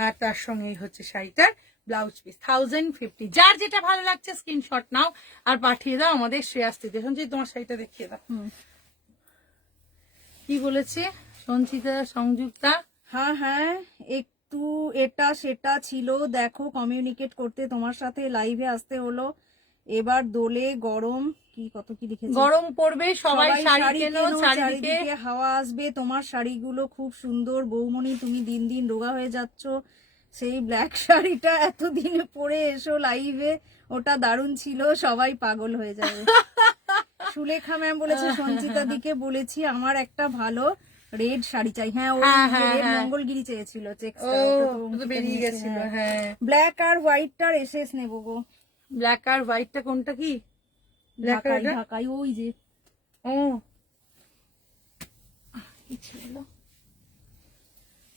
আর তার সঙ্গেই হচ্ছে শাড়িটার ব্লাউজ পিস 1050। যার যেটা ভালো লাগছে স্ক্রিনশট নাও আর পাঠিয়ে দাও আমাদের শ্রেয়াস্তিতে। সঞ্চিতা তোমার শাড়িটা দেখিয়ে দাও, কি বলেছে সঞ্চিতা সংযুক্তা। হ্যাঁ হ্যাঁ, একটু এটা সেটা ছিল, দেখো কমিউনিকেট করতে তোমার সাথে লাইভে আসতে হলো। এবার দোলে গরম কি কত কি লিখেছে, গরম পড়বে, সবাই শাড়ি শাড়ি কেনো, কেনো, চারিদিকে চারিদিকে হাওয়া আসবে, তোমার শাড়িগুলো খুব সুন্দর বৌমনি, তুমি দিন দিন রোগা হয়ে যাচ্ছ। সেই ব্ল্যাক শাড়িটা এতদিনে পরে এসো লাইভে, ওটা দারুণ ছিল, সবাই পাগল হয়ে যাবে। সুলেখা ম্যাম বলেছে সঞ্চিতা দিকে বলেছি আমার একটা ভালো রেড শাড়ি চাই। হ্যাঁ ওই রেড মঙ্গলগিরি চেয়েছিল, চেকসটা, ওটা তো বেরিয়ে গেছিল। হ্যাঁ, ব্ল্যাক আর হোয়াইটটার এসএস নেবো গো। ব্ল্যাক আর হোয়াইটটা কোনটা কি? ব্ল্যাক আর ঢাকাই ঢাকাই ওই যে, ও কি ছিল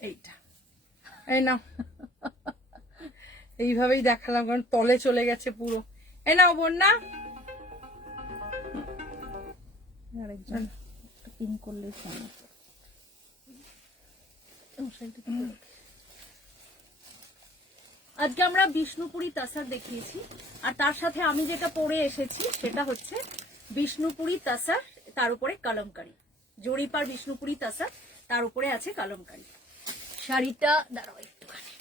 এইটা, এই না এইভাবেই দেখালাম কারণ তলে চলে গেছে পুরো। এ নাও বন্যা, আরেকজন পিন করলে আজকে আমরা বিষ্ণুপুরি তাসার দেখিয়েছি, আর তার সাথে আমি যেটা পরে এসেছি সেটা হচ্ছে বিষ্ণুপুরি তাসার, তার উপরে কলমকারি, জরিপার বিষ্ণুপুরি তাসার, তার উপরে আছে কলমকারি। শাড়িটা দাঁড়াও একটুখানি,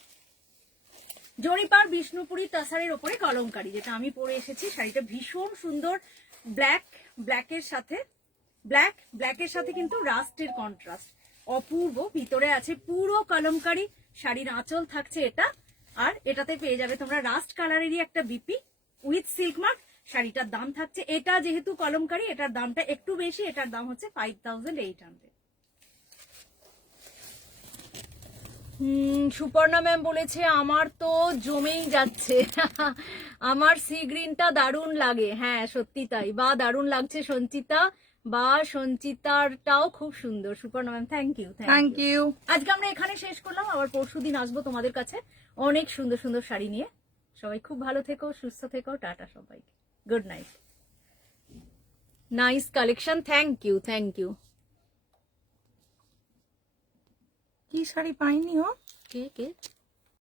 জরিপার বিষ্ণুপুরি তাসারের উপরে কলমকারি যেটা আমি পরে এসেছি, শাড়িটা ভীষণ সুন্দর। ব্ল্যাকের সাথে কিন্তু রাস্টের কন্ট্রাস্ট অপূর্ব, ভিতরে আছে পুরো কলমকারি, শাড়ির আঁচল থাকছে এটা, আর এটাতে পেয়ে যাবে তোমরা রাস্ট কালারেরই একটা বিপি উইথ সিল্ক মার্ক। শাড়িটার দাম থাকছে, এটা যেহেতু কলমকারি এটার দামটা একটু বেশি, এটার দাম হচ্ছে 5800। সুপর্ণা ম্যাম বলেছে আমার তো জমেই যাচ্ছে আমার সি গ্রিনটা দারুণ লাগে। হ্যাঁ সত্যি তাই, বা দারুণ লাগছে সঞ্চিতা, বা সঞ্চিতারটাও খুব সুন্দর। Suparna ma'am thank you. Thank you. আজকে আমরা এখানে শেষ করলাম, আবার পরশুদিন আসবো তোমাদের কাছে অনেক সুন্দর সুন্দর শাড়ি নিয়ে। সবাই খুব ভালো থেকো, সুস্থ থেকো, টাটা সবাইকে, good night. Nice collection, thank you. কি শাড়ি পাইনি ও? কে